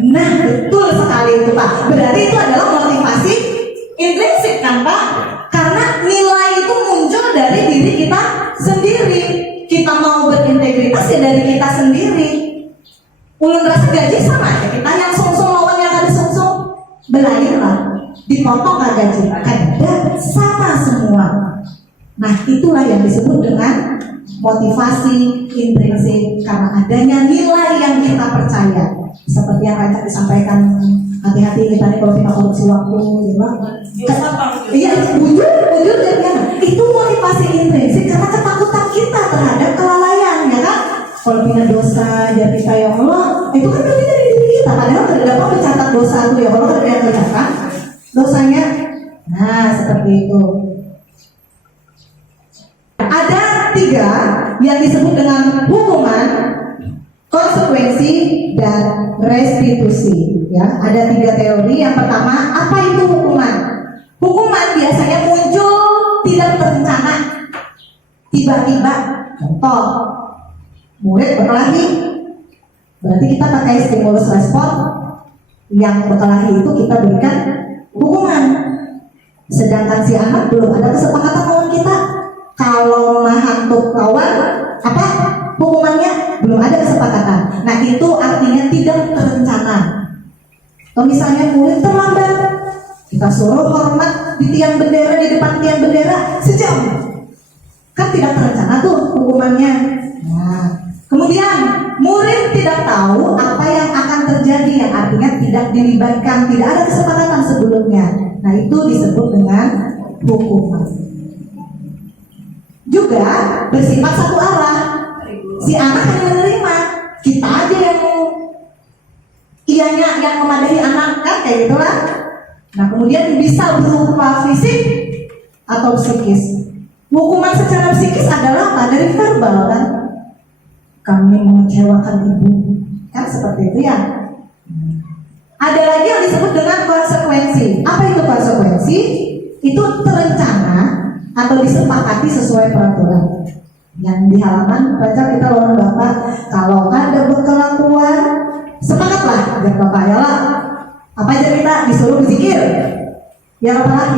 Nah, betul sekali itu Pak. Berarti itu adalah motivasi intrinsik kan Pak? Karena nilai itu muncul dari diri kita sendiri. Kita mau berintegritas ya dari kita sendiri. Ulun rasa gaji sama aja. Kita yang sungsung lawan yang ada sungsung belajar lah. Dipotong kan gaji. Ada sama semua. Nah itulah yang disebut dengan motivasi intrinsik karena adanya nilai yang kita percaya. Seperti yang Raja disampaikan, hati-hati kita nih kalau kita korupsi waktu, iya, bujur dan yang itu motivasi intrinsik karena ketakutan kita terhadap kelalaian, ya kan? Kalau punya dosa jadi kita ya Allah, itu kan berarti dari diri kita. Padahal terdapat mencatat dosa itu ya Allah yang kerjakan dosanya. Nah seperti itu. Ada 3 yang disebut dengan hukuman, konsekuensi, dan restitusi. Ya, ada 3 teori. Yang pertama, apa itu hukuman? Hukuman biasanya muncul tidak terencana, tiba-tiba. Contoh, murid berkelahi, berarti kita pakai stimulus respon. Yang berkelahi itu kita berikan hukuman. Sedangkan si anak belum ada kesepakatan kawan kita. Kalau menghantuk kawan, apa hukumannya? Belum ada kesepakatan. Nah itu artinya tidak terencana. Atau misalnya murid terlambat, kita suruh hormat di tiang bendera, di depan tiang bendera sejam. Kan tidak terencana tuh hukumannya. Nah, kemudian murid tidak tahu apa yang akan terjadi, yang artinya tidak dilibatkan, tidak ada kesepakatan sebelumnya. Nah itu disebut dengan hukuman. Juga bersifat satu arah. Si anak hanya menerima, kita aja yang ianya yang memadahi anak, kan kayak gitulah. Nah kemudian bisa berupa fisik atau psikis. Hukuman secara psikis adalah apa? Dari verbal kan. Kami mengecewakan ibu, kan seperti itu ya. Ada lagi yang disebut dengan konsekuensi. Apa itu konsekuensi? Itu terencana atau disepakati sesuai peraturan. Yang di halaman baca kita lawan Bapak, kalau ada berkelakuan, sepakatlah biar Bapak ya lah. Apa aja kita disuruh berzikir, ya apa?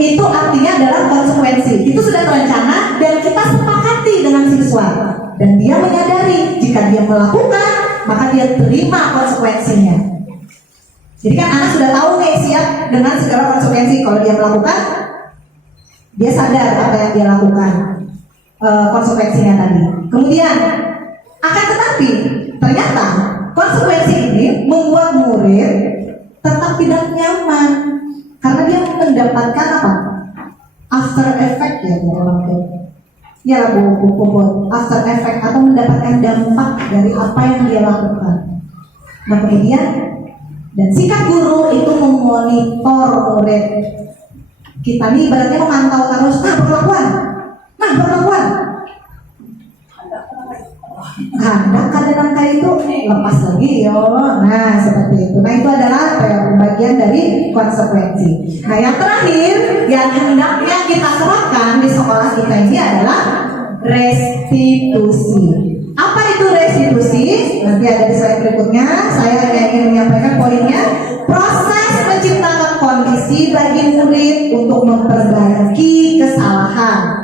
Itu artinya adalah konsekuensi. Itu sudah terencana dan kita sepakati dengan siswa. Dan dia menyadari jika dia melakukan, maka dia terima konsekuensinya. Jadi kan anak sudah tahu nih, siap dengan segala konsekuensi. Kalau dia melakukan, dia sadar apa yang dia lakukan, konsekuensinya tadi. Kemudian akan tetapi ternyata konsekuensi ini membuat murid tetap tidak nyaman karena dia mendapatkan apa? After effect ya orang itu. Ya bu, after effect atau mendapatkan dampak dari apa yang dia lakukan. Nah kemudian dan sikap guru itu memonitor murid. Kita nih ibaratnya memantau terus, berkelakuan. Kadang-kadang kayak itu lepas lagi ya. Nah seperti itu. Nah itu adalah bagian dari konsekuensi. Nah yang terakhir yang hendaknya kita terapkan di sekolah kita ini adalah restitusi. Apa itu restitusi? Nanti ada di slide berikutnya. Saya hanya ingin menyampaikan poinnya. Proses menciptakan kondisi bagi murid untuk memperbaiki kesalahan.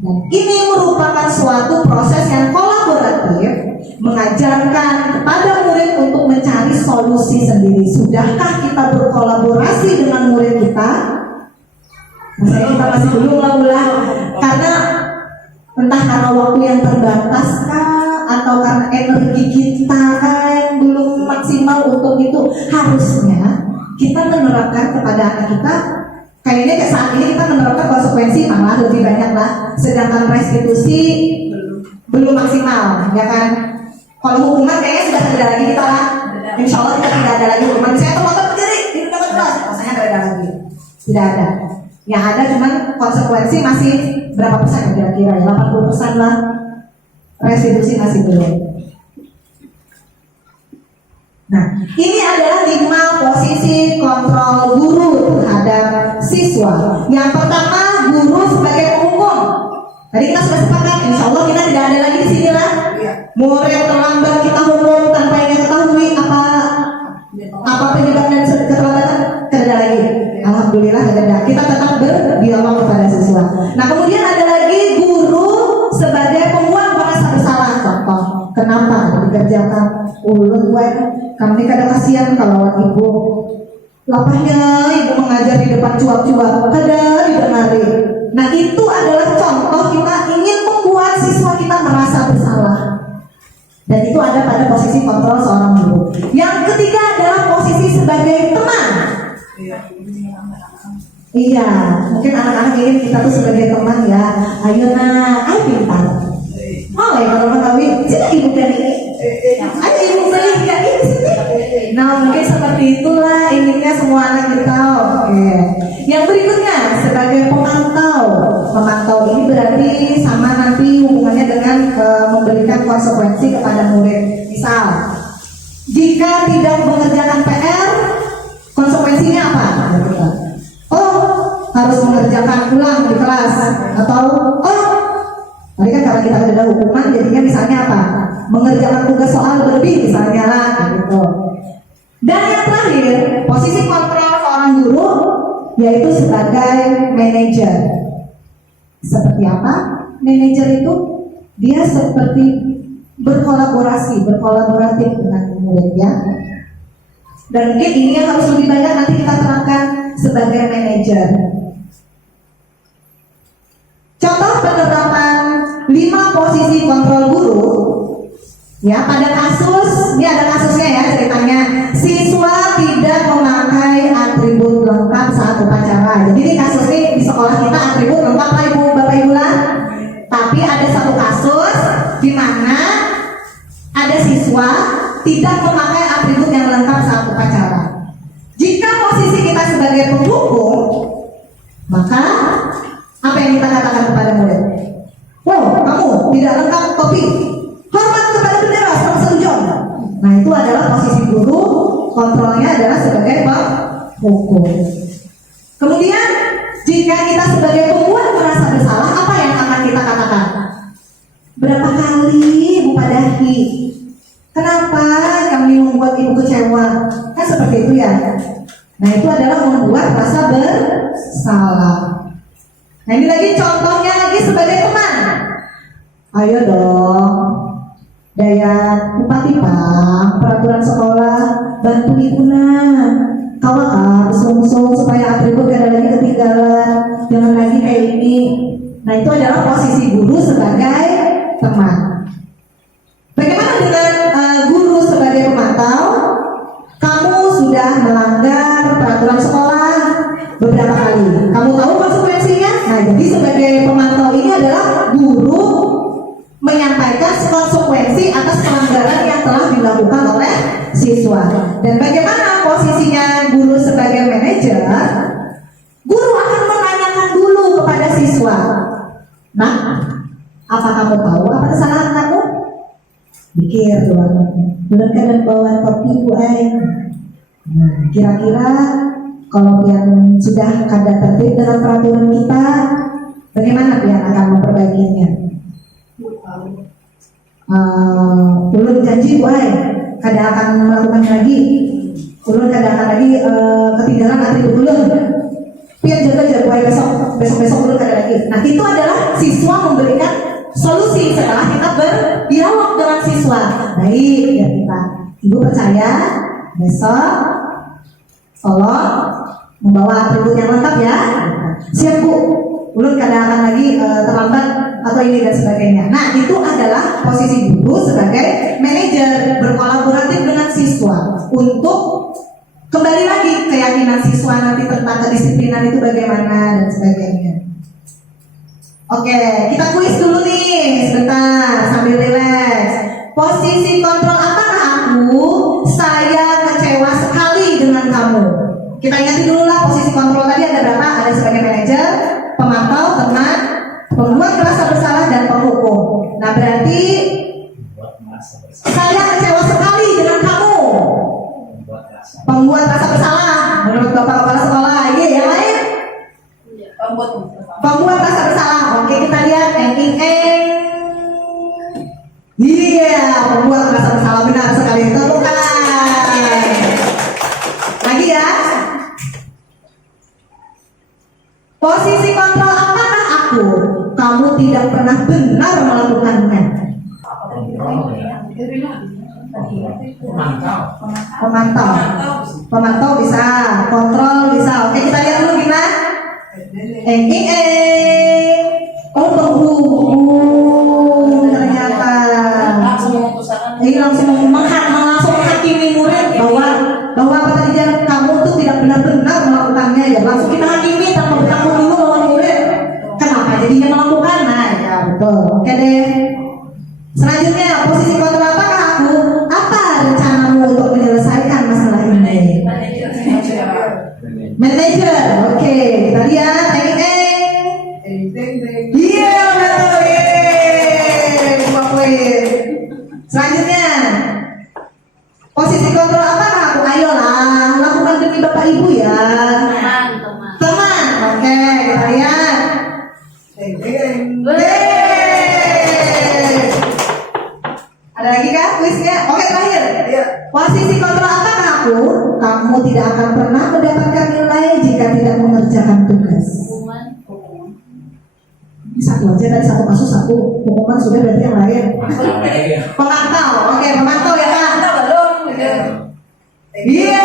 Dan ini merupakan suatu proses yang kolaboratif, mengajarkan kepada murid untuk mencari solusi sendiri. Sudahkah kita berkolaborasi dengan murid kita? Misalnya kita masih belum lah, karena entah karena waktu yang terbatas kah, atau karena energi kita yang belum maksimal untuk itu. Harusnya kita menerapkan kepada anak kita. Kayaknya kayak saat ini kita menerapkan konsekuensi malah lebih banyak lah, sedangkan restitusi belum maksimal, ya kan? Kalau hukuman kayaknya sudah tidak ada lagi kita lah. Insya Allah kita tidak ada lagi hukuman. Saya teman-teman berdiri di depan kelas, rasanya tidak ada lagi, tidak ada. Yang ada cuman konsekuensi masih berapa persen kira-kira? 80% lah. Restitusi masih belum. Nah, ini adalah 5 posisi kontrol guru terhadap siswa. Yang pertama, guru sebagai penghukum. Tadi kita sudah sepakat, insya Allah kita tidak ada lagi di sini lah. Murid terlambat kita hukum tanpa yang ketahui apa penyebab dan keterlambatan, tidak ada lagi. Alhamdulillah tidak ada. Kita tetap berdialog kepada siswa. Nah, kemudian ada lagi guru sebagai pembuat merasa bersalah. Contoh, kenapa dikerjakan ulun kami kadang kasihan kalau ibu lapahnya ibu mengajar di depan cuap-cuap kada didenari. Nah itu adalah contoh kita ingin membuat siswa Dan itu ada pada posisi kontrol seorang guru. Yang ketiga adalah posisi sebagai teman. Iya, mungkin anak-anak ingin kita tuh sebagai teman ya. Ayo nak, ayo pintar. Oh ya kalau Makawi, sini ibu kan ini. Ayo ibu beli kan ini sini. Nah mungkin seperti itulah inginnya semua anak kita. Oke. Yang berikutnya sebagai pemantau. Memantau ini berarti sama nanti hubungannya dengan memberikan konsekuensi kepada murid. Misal, jika tidak mengerjakan PR, konsekuensinya apa? Oh, harus mengerjakan ulang di kelas. Atau, oh, tadi kan karena kita ada hukuman, jadinya misalnya apa? Mengerjakan tugas soal berlebih misalnya lah, gitu. Dan yang terakhir, posisi kontrol seorang guru yaitu sebagai manajer. Seperti apa? Manajer itu dia seperti berkolaboratif dengan murid ya. Dan mungkin ini yang harus lebih banyak nanti kita terangkan sebagai manajer. Contoh penerapan 5 posisi kontrol guru. Ya, pada kasus, ini ada kasusnya ya ceritanya. Siswa tidak memakai atribut lengkap saat upacara. Jadi ini kasus ini di sekolah kita atribut lengkap lah ibu, bapak ibu lah. Tapi ada satu kasus di mana ada siswa tidak memakai atribut yang lengkap saat upacara. Jika posisi kita sebagai pendukung, maka apa yang kita katakan kepada murid? Oh, kamu tidak lengkap topi. Hormat kepada bendera sama sejong. Nah itu adalah posisi guru, kontrolnya adalah sebagai pendukung. Kemudian jika kita sebagai pembuat merasa bersalah, apa yang akan kita katakan? Berapa kali Bu Padahi? Kenapa kami membuat ibu kecewa? Kan seperti itu ya. Nah itu adalah membuat rasa bersalah. Nah ini lagi contohnya lagi sebagai teman. Ayo dong, daya Bupati Pak, peraturan sekolah bantu ibu kawak usung supaya atribut gak ada lagi ketinggalan, jangan lagi kayak ini. Nah itu adalah posisi guru sebagai teman. Bagaimana dengan guru sebagai pemantau? Kamu sudah melanggar peraturan sekolah beberapa kali. Kamu tahu konsekuensinya? Nah jadi sebagai pemantau ini adalah guru menyampaikan konsekuensi atas pelanggaran yang telah dilakukan oleh siswa. Dan bagaimana posisinya guru sebagai manajer? Guru akan menanyakan dulu kepada siswa. Nah, apa kamu tahu apa kesalahan kamu? Pikir dulu anaknya. Belum kadang bawa topi Bu Ai. Kira-kira kalau yang sudah kada tertib dengan peraturan kita, bagaimana dia akan memperbaikinya? Ulun janji Bu Ai, kada akan melakukannya lagi. Ulun kada akan lagi ketinggalan atribut ulun. Pian jaga Bu Ai besok ulun kada lagi. Nah itu adalah siswa memberikan solusi setelah kita berdialog dengan siswa. Baik ya kita. Ibu percaya besok tolong membawa atribut yang lengkap ya. Siap Bu. Ulun kada akan lagi terlambat atau ini dan sebagainya. Nah itu adalah posisi guru sebagai manajer berkolaboratif dengan siswa untuk kembali lagi keyakinan siswa nanti tentang kedisiplinan itu bagaimana dan sebagainya. Oke, kita kuis dulu nih sebentar sambil relax. Posisi kontrol apakah aku? Saya kecewa sekali dengan kamu. Kita ingat dulu lah posisi kontrol tadi ada berapa? Ada sebagai manajer, pemantau, teman, pembuat merasa bersalah dan penghukum. Nah berarti saya kecewa sekali dengan kamu. Pembuat rasa bersalah menurut bapak kepala sekolah. Iya yang lain? Pembuat rasa bersalah. Oke kita lihat Iya pembuat rasa bersalah benar sekali. Tepukan lagi ya. Posisi kontrol apakah aku? Kamu tidak pernah benar melakukannya. Pemantau bisa, kontrol bisa. Oke kita lihat dulu gimana. Oh penghubung ternyata. manajer. Langsung kita hakimi tanpa bertanggung dulu lawan murid. Kenapa jadinya melakukan? Nah, ya betul. Oke deh. Selanjutnya, posisi kontrol apakah aku? Apa rencanamu untuk menyelesaikan masalah ini? Manager. Oke, kita lihat. Iya, betul. Yeay, 2 poin. Selanjutnya, posisi kontrol apakah aku? Ayolah, lakukan demi Bapak Ibu ya. Teman. Teman. Oke, kita lihat. Yeay. Ada lagi kah kuisnya? Oke, terakhir. Posisi kontrol apakah aku? Kamu tidak akan pernah mendapatkan nilai jika tidak mengerjakan tugas. Hukuman. Ini satu aja tadi, satu kasus satu hukuman, sudah berarti yang lain. Pemantau, oke, pemantau ya Kak. Iya,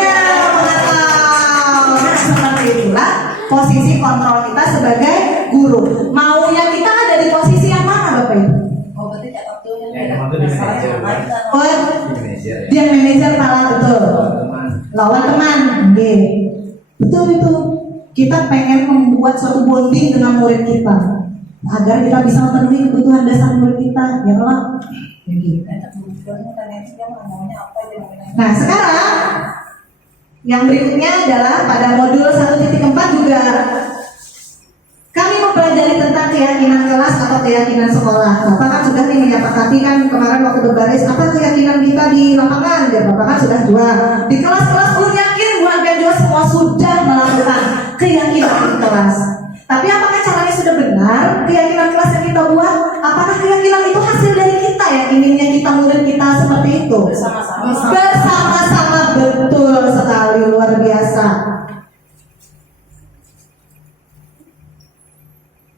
pemantau. Nah, seperti itulah posisi kontrol kita sebagai guru. Maunya kita ada di posisi yang mana Bapak Ibu? Oh, berarti Kak Abdul yang Waktu di manajer. Oh, Manajer ya. dia manajer salah, betul. Lawan teman, oke. Betul itu. Kita pengen membuat suatu bonding dengan murid kita agar kita bisa memenuhi kebutuhan dasar murid kita, ya Allah. Nah, sekarang yang berikutnya adalah pada modul 1.4 juga kami mempelajari tentang keyakinan kelas atau keyakinan sekolah. Bapak kan sudah nih menyepakati kan kemarin waktu berbaris apa keyakinan kita di lapangan, dan Bapak kan sudah dua. Di kelas-kelas pun yakin Bu Anpian juga semua sudah melakukan keyakinan di kelas. Tapi apakah caranya sudah benar? Keyakinan kelas yang kita buat, apakah keyakinan itu hasil dari kita yang inginnya kita murid kita seperti itu? Bersama-sama, betul sekali, luar biasa.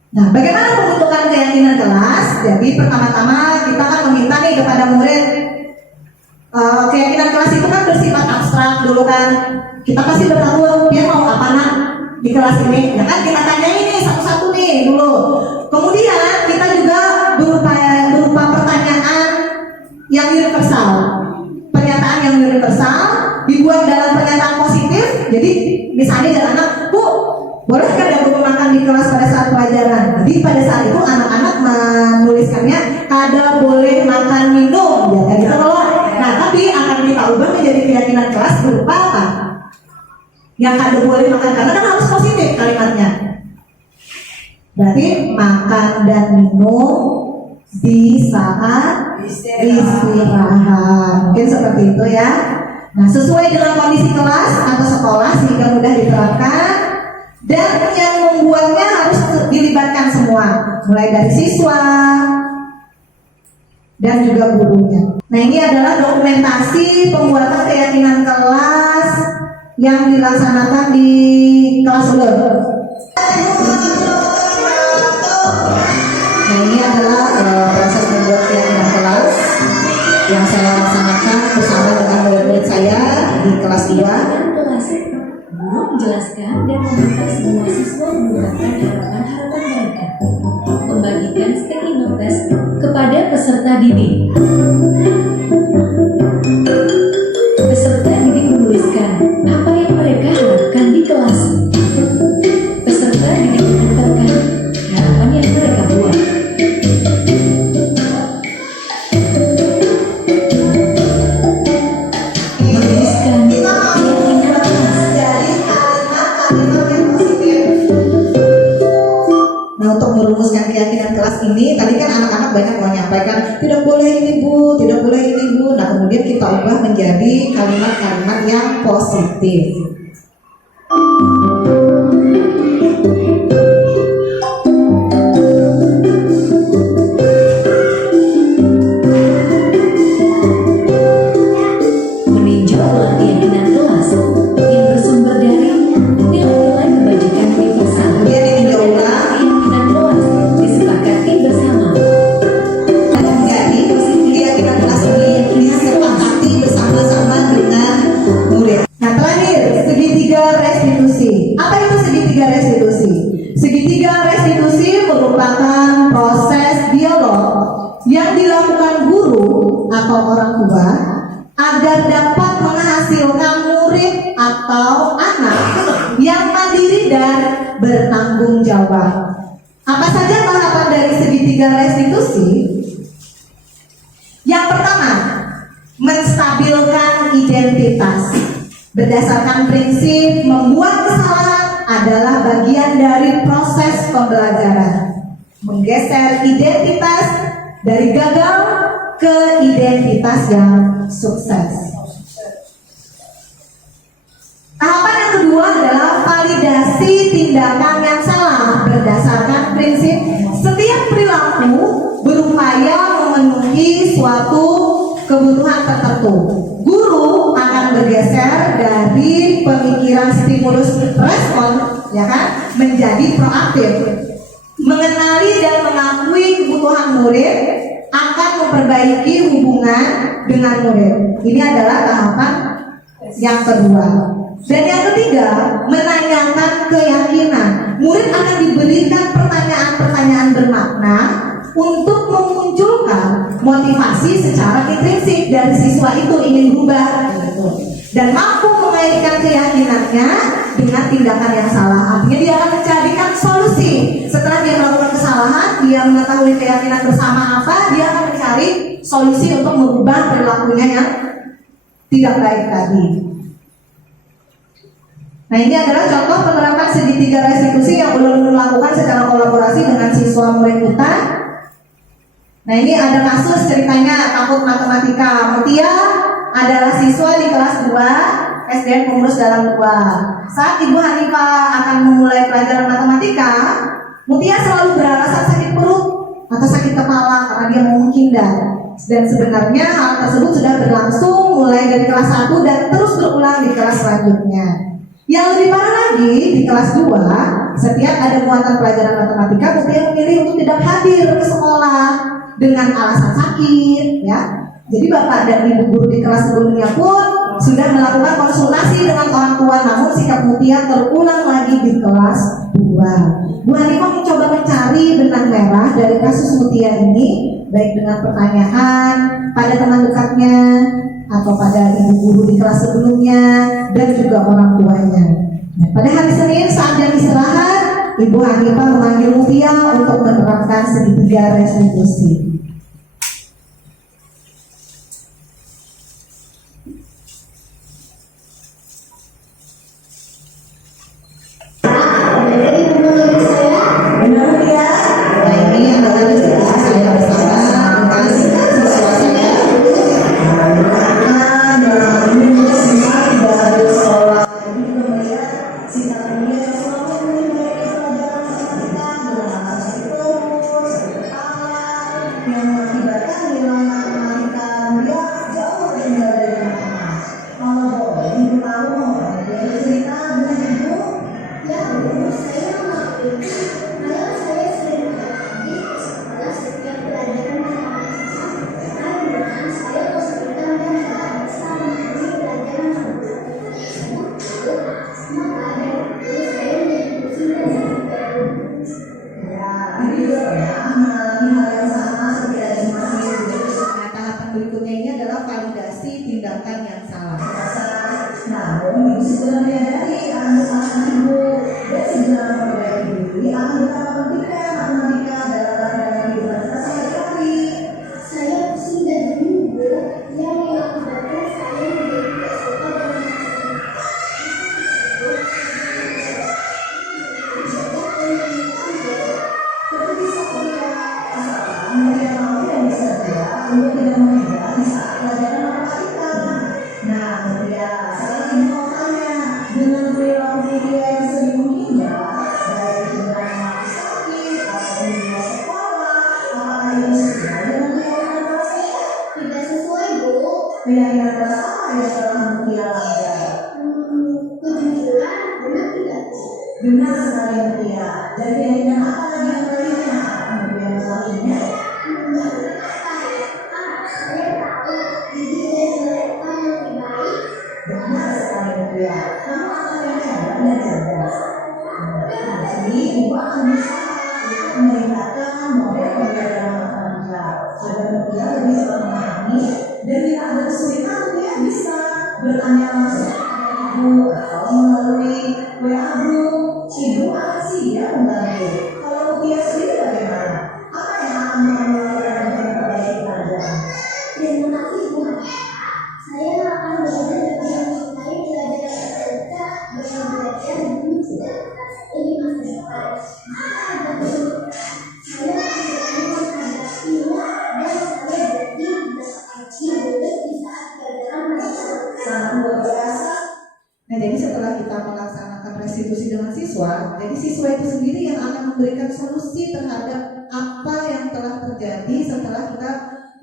Nah, bagaimana pembentukan keyakinan kelas? Jadi pertama-tama kita kan meminta nih kepada murid, keyakinan kelas itu kan bersifat abstrak dulu kan. Kita pasti bertahu dia mau apa nak di kelas ini, ya kan kita tanya ini satu-satu nih dulu. Kemudian kita juga berupa pertanyaan yang universal. Pernyataan yang universal dibuat dalam pernyataan positif. Jadi misalnya dari anak, Bu, bolehkah ada buku makan di kelas pada saat pelajaran? Jadi pada saat itu anak-anak menuliskannya ada boleh makan minum, ya kan gitu loh. Nah, tapi akan kita ubah menjadi keyakinan kelas berupa apa? Yang ada boleh makan, karena kan harus positif kalimatnya. Berarti makan dan minum di saat istirahat. Mungkin seperti itu ya. Nah, sesuai dengan kondisi kelas atau sekolah sehingga mudah diterapkan. Dan yang membuatnya harus dilibatkan semua, mulai dari siswa dan juga gurunya. Nah, ini adalah dokumentasi pembuatan keyakinan kelas yang dilaksanakan di kelas ulang. Nah, ini adalah proses membuat keyakinan kelas yang saya laksanakan bersama dengan murid-murid saya di kelas 2. Guru menjelaskan dan meminta semua siswa menggunakan harapan-harapan mereka, membagikan sticky notes kepada peserta didik. Peserta didik menuliskan apa yang mereka harapkan di kelas. Peserta didik menempelkan harapan yang mereka buat. Menuliskan keyakinan kelas. Nah, untuk merumuskan keyakinan kelas ini, tadi kan anak-anak banyak menyampaikan tidak boleh ini Bu, tidak boleh ini Bu. Nah, kemudian kita ubah menjadi kalimat-kalimat yang positif. Meninjau ulang keyakinan kelas yang bersumber dari nilai-nilai kebajikan universal. Kemudian ditinjau ulang Keyakinan kelas disepakati bersama. dan menjadi keyakinan kelas ini disepakati bersama-sama dengan murid. Nah, terakhir segitiga restitusi. Apa itu segitiga restitusi? Segitiga restitusi merupakan proses dialog yang dilakukan guru atau orang tua agar dapat menghasilkan murid atau anak yang mandiri dan bertanggung jawab. Apa saja tahapan dari segitiga restitusi? Yang pertama, menstabilkan identitas. Berdasarkan prinsip membuat kesalahan adalah bagian dari proses pembelajaran. Menggeser identitas dari gagal ke identitas yang sukses. Tahapan yang kedua adalah validasi tindakan yang salah. Berdasarkan prinsip setiap perilaku berupaya memenuhi suatu kebutuhan tertentu. Guru akan bergeser dari pemikiran stimulus respon, ya kan, menjadi proaktif. Mengenali dan mengakui kebutuhan murid akan memperbaiki hubungan dengan murid. Ini adalah tahapan yang kedua. Dan yang ketiga, menanyakan keyakinan. Murid akan diberikan pertanyaan-pertanyaan bermakna untuk memunculkan motivasi secara intrinsik dari siswa itu ingin berubah gitu. Dan mampu mengaitkan keyakinannya dengan tindakan yang salah. Artinya dia akan mencarikan solusi. Setelah dia melakukan kesalahan, dia mengetahui keyakinan bersama apa, dia akan mencari solusi untuk merubah perilakunya yang tidak baik tadi. Nah, ini adalah contoh penerapan segitiga restitusi yang ulun lakukan secara kolaborasi dengan siswa murid kita. Nah, ini ada kasus ceritanya takut matematika. Mutia adalah siswa di kelas 2 SDN Pengurus Dalam 2. Saat Ibu Hanifah akan memulai pelajaran matematika, Mutia selalu beralasan sakit perut atau sakit kepala karena dia mau menghindar. Dan sebenarnya hal tersebut sudah berlangsung mulai dari kelas 1 dan terus berulang di kelas selanjutnya. Yang lebih parah lagi, di kelas 2, setiap ada muatan pelajaran matematika, Mutia memilih untuk tidak hadir ke sekolah dengan alasan sakit, ya. Jadi bapak dan ibu guru di kelas sebelumnya pun sudah melakukan konsultasi dengan orang tua, namun sikap Mutia terulang lagi di kelas 2. Bu Hanifah mencoba mencari benang merah dari kasus Mutia ini, baik dengan pertanyaan pada teman dekatnya atau pada ibu guru di kelas sebelumnya dan juga orang tuanya. Nah, pada hari Senin saat jam istirahat, Ibu Hanifah memanggil Mutia untuk menerapkan segitiga restitusi. Benar Mutia? Nah, ini adalah diskusi saya bersama dengan siswa saya. Berikutnya ini adalah validasi tindakan yang salah. Namun, ibu segera menyadari anak-anak ibu dan segera memperbaiki diri akan betapa pentingnya matematika dalam kehidupan kita sehari-hari. Saya pusing dan bingung yang mengakibatkan saya menjadi tidak suka dengan Seperti sekolah, asalkan mereka mampu dan bersedia untuk tidak menghindar di saat pelajaran matematika. Nah, Mutia, saya ingin mau tanya, dengan perilaku Mutia yang sering menghindar, baik dengan mengaku sakit atau di luar sekolah, apakah ini sesuai dengan keyakinan rasanya? tidak sesuai, Bu. Keyakinan rasa apa yang telah Mutia langgar? Kejujuran benar tidak? Benar sekali Mutia. Dan keyakinan apa lagi yang lainnya? Mutia selalunya. Saya tahu gigi dan mereka yang lebih baik. Benar sekali Mutia. Kamu akan yang hebat dan cerdas. Nah, sini ibu akan berusaha untuk meningkatkan model pembelajaran matematika agar Mutia lebih cepat memahami dan bila ada kesulitan Mutia bisa bertanya langsung kepada ibu atau melalui WA group Ibu akan siap membantu. Kalau dia sendiri bagaimana? Apa yang akan melakukan untuk memperbaiki keadaan? Terima kasih Bu. Saya akan belajar lebih mencintai pelajaran SMK dengan belajar dulu sudah ini masa depan. Maka ada saya akan menghadapinya dan saya berarti mendapatkan cibolek di saat pelajaran nasional. Sangat luar biasa. Nah, jadi setelah kita melaksanakan restitusi dengan siswa, jadi siswa itu sendiri yang akan memberikan solusi terhadap apa yang telah terjadi setelah kita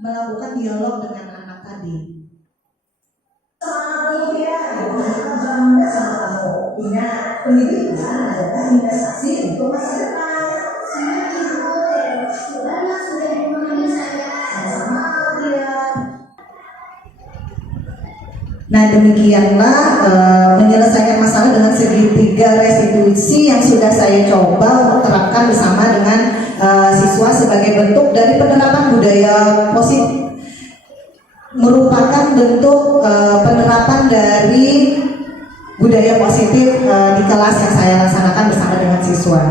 melakukan dialog dengan anak tadi. Semangat ya, bangga sama kamu. Ingat, pendidikan adalah investasi untuk masa depan. Saya ibu banyak sudah memahami saya. Sama-sama, ya. Nah, demikianlah menyelesaikan masalah dengan segitiga restitusi yang sudah saya coba untuk terapkan bersama dengan siswa sebagai bentuk dari penerapan budaya positif, merupakan bentuk penerapan dari budaya positif di kelas yang saya laksanakan bersama dengan siswa.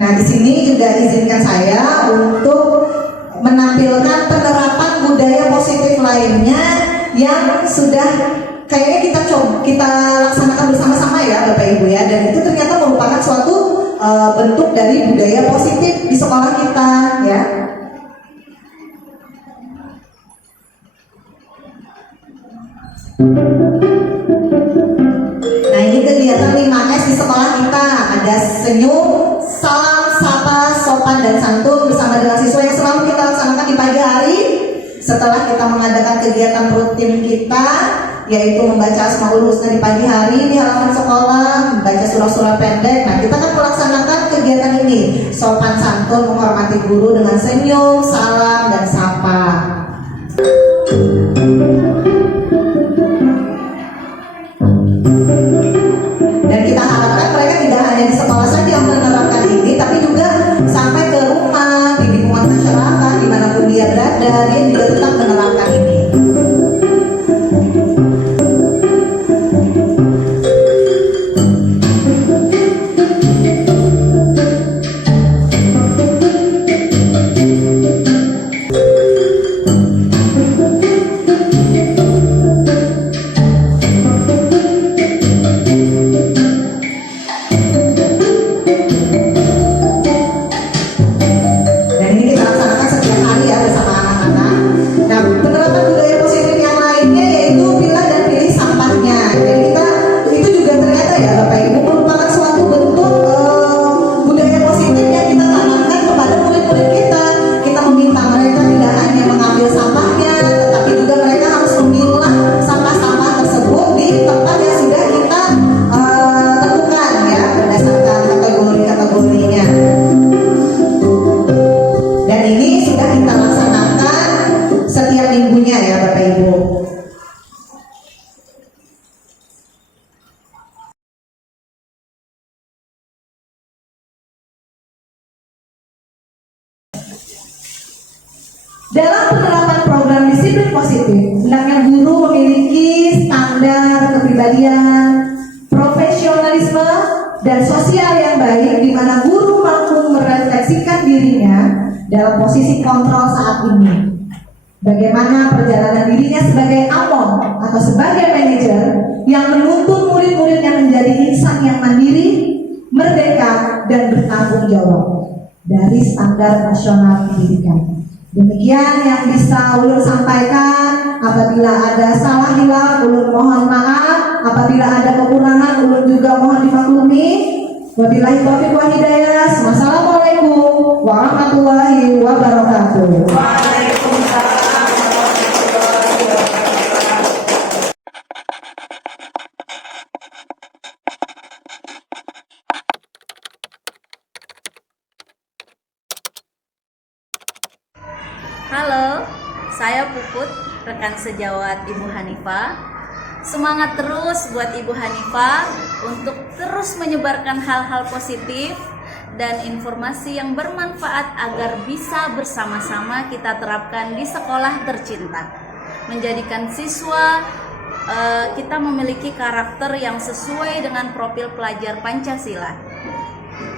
Nah, di sini juga izinkan saya untuk menampilkan penerapan budaya positif lainnya yang sudah kayaknya kita laksanakan bersama-sama ya Bapak Ibu ya, dan itu ternyata merupakan suatu bentuk dari budaya positif di sekolah kita ya. Nah, ini kegiatan 5S di sekolah kita. Ada senyum, salam, sapa, sopan, dan santun bersama dengan siswa yang selalu kita laksanakan di pagi hari setelah kita mengadakan kegiatan rutin kita, yaitu membaca Asmaul Husna di pagi hari di halaman sekolah, membaca surah-surah pendek. Nah, kita kan melaksanakan kegiatan ini, sopan santun, menghormati guru dengan senyum, salam, dan sapa. Dan kita harapkan mereka tidak hanya di sekolah saja yang menerapkan ini, tapi juga sampai ke rumah, di lingkungan masyarakat, dimanapun dia berada, dia juga tetap menerapkan ini. Dalam penerapan program disiplin positif, hendaknya guru memiliki standar kepribadian, profesionalisme, dan sosial yang baik, di mana guru mampu merefleksikan dirinya dalam posisi kontrol saat ini. Bagaimana perjalanan dirinya sebagai among atau sebagai manajer yang menuntun murid-muridnya menjadi insan yang mandiri, merdeka, dan bertanggung jawab dari standar nasional pendidikan. Demikian yang bisa ulun sampaikan. Apabila ada salah hilang, ulun mohon maaf. Apabila ada kekurangan, ulun juga mohon dimaklumi. Wabillahi taufiq wal hidayah. Wassalamualaikum warahmatullahi wabarakatuh. Halo, saya Puput, rekan sejawat Ibu Hanifah. Semangat terus buat Ibu Hanifah untuk terus menyebarkan hal-hal positif dan informasi yang bermanfaat agar bisa bersama-sama kita terapkan di sekolah tercinta. Menjadikan siswa kita memiliki karakter yang sesuai dengan profil pelajar Pancasila.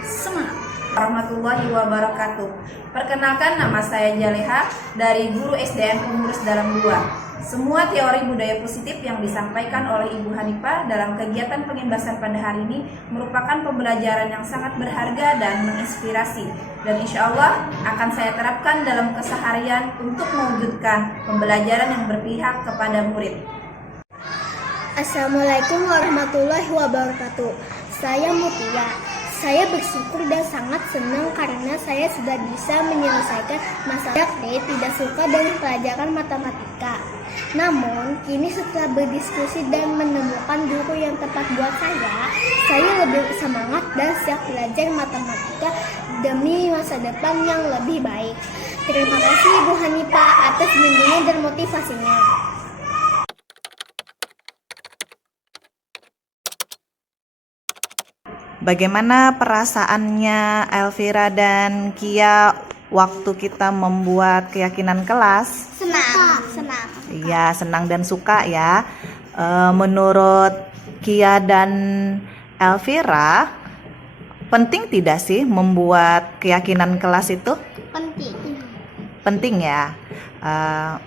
Semangat! Warahmatullahi wabarakatuh. Perkenalkan, nama saya Jaleha dari Guru SDN Pengurus Dalam 2. Semua teori budaya positif yang disampaikan oleh Ibu Hanifah dalam kegiatan pengibasan pada hari ini merupakan pembelajaran yang sangat berharga dan menginspirasi. Dan insya Allah akan saya terapkan dalam keseharian untuk mewujudkan pembelajaran yang berpihak kepada murid. Assalamualaikum warahmatullahi wabarakatuh. Saya Mutia. Saya bersyukur dan sangat senang karena saya sudah bisa menyelesaikan masalah tidak suka dengan pelajaran matematika. Namun, kini setelah berdiskusi dan menemukan guru yang tepat buat saya lebih semangat dan siap belajar matematika demi masa depan yang lebih baik. Terima kasih Ibu Hanifah atas bimbingan dan motivasinya. Bagaimana perasaannya Elvira dan Kia waktu kita membuat keyakinan kelas? Senang. Iya, senang dan suka ya. Menurut Kia dan Elvira, penting tidak sih membuat keyakinan kelas itu? Penting. Penting ya.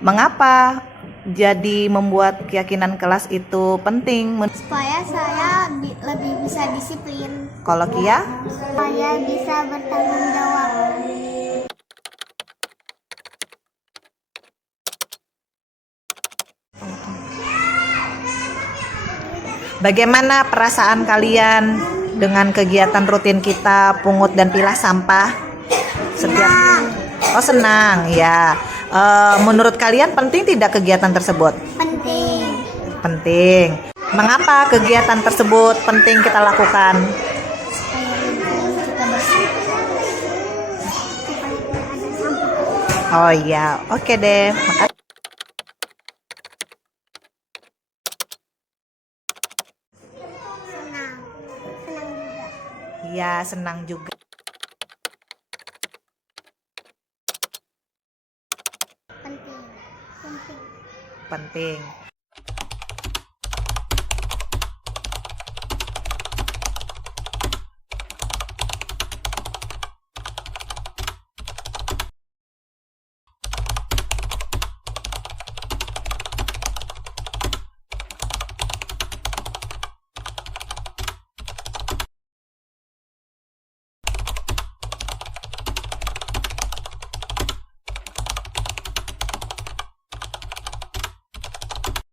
Mengapa jadi membuat keyakinan kelas itu penting? Supaya saya lebih bisa disiplin. Kalau Kia? Supaya bisa bertanggung jawab. Bagaimana perasaan kalian dengan kegiatan rutin kita pungut dan pilah sampah setiap? Oh, senang ya. Menurut kalian penting tidak kegiatan tersebut? Penting. Penting. Mengapa kegiatan tersebut penting kita lakukan? Oh iya, oke deh. Makasih. Iya, senang juga. Penting. Penting.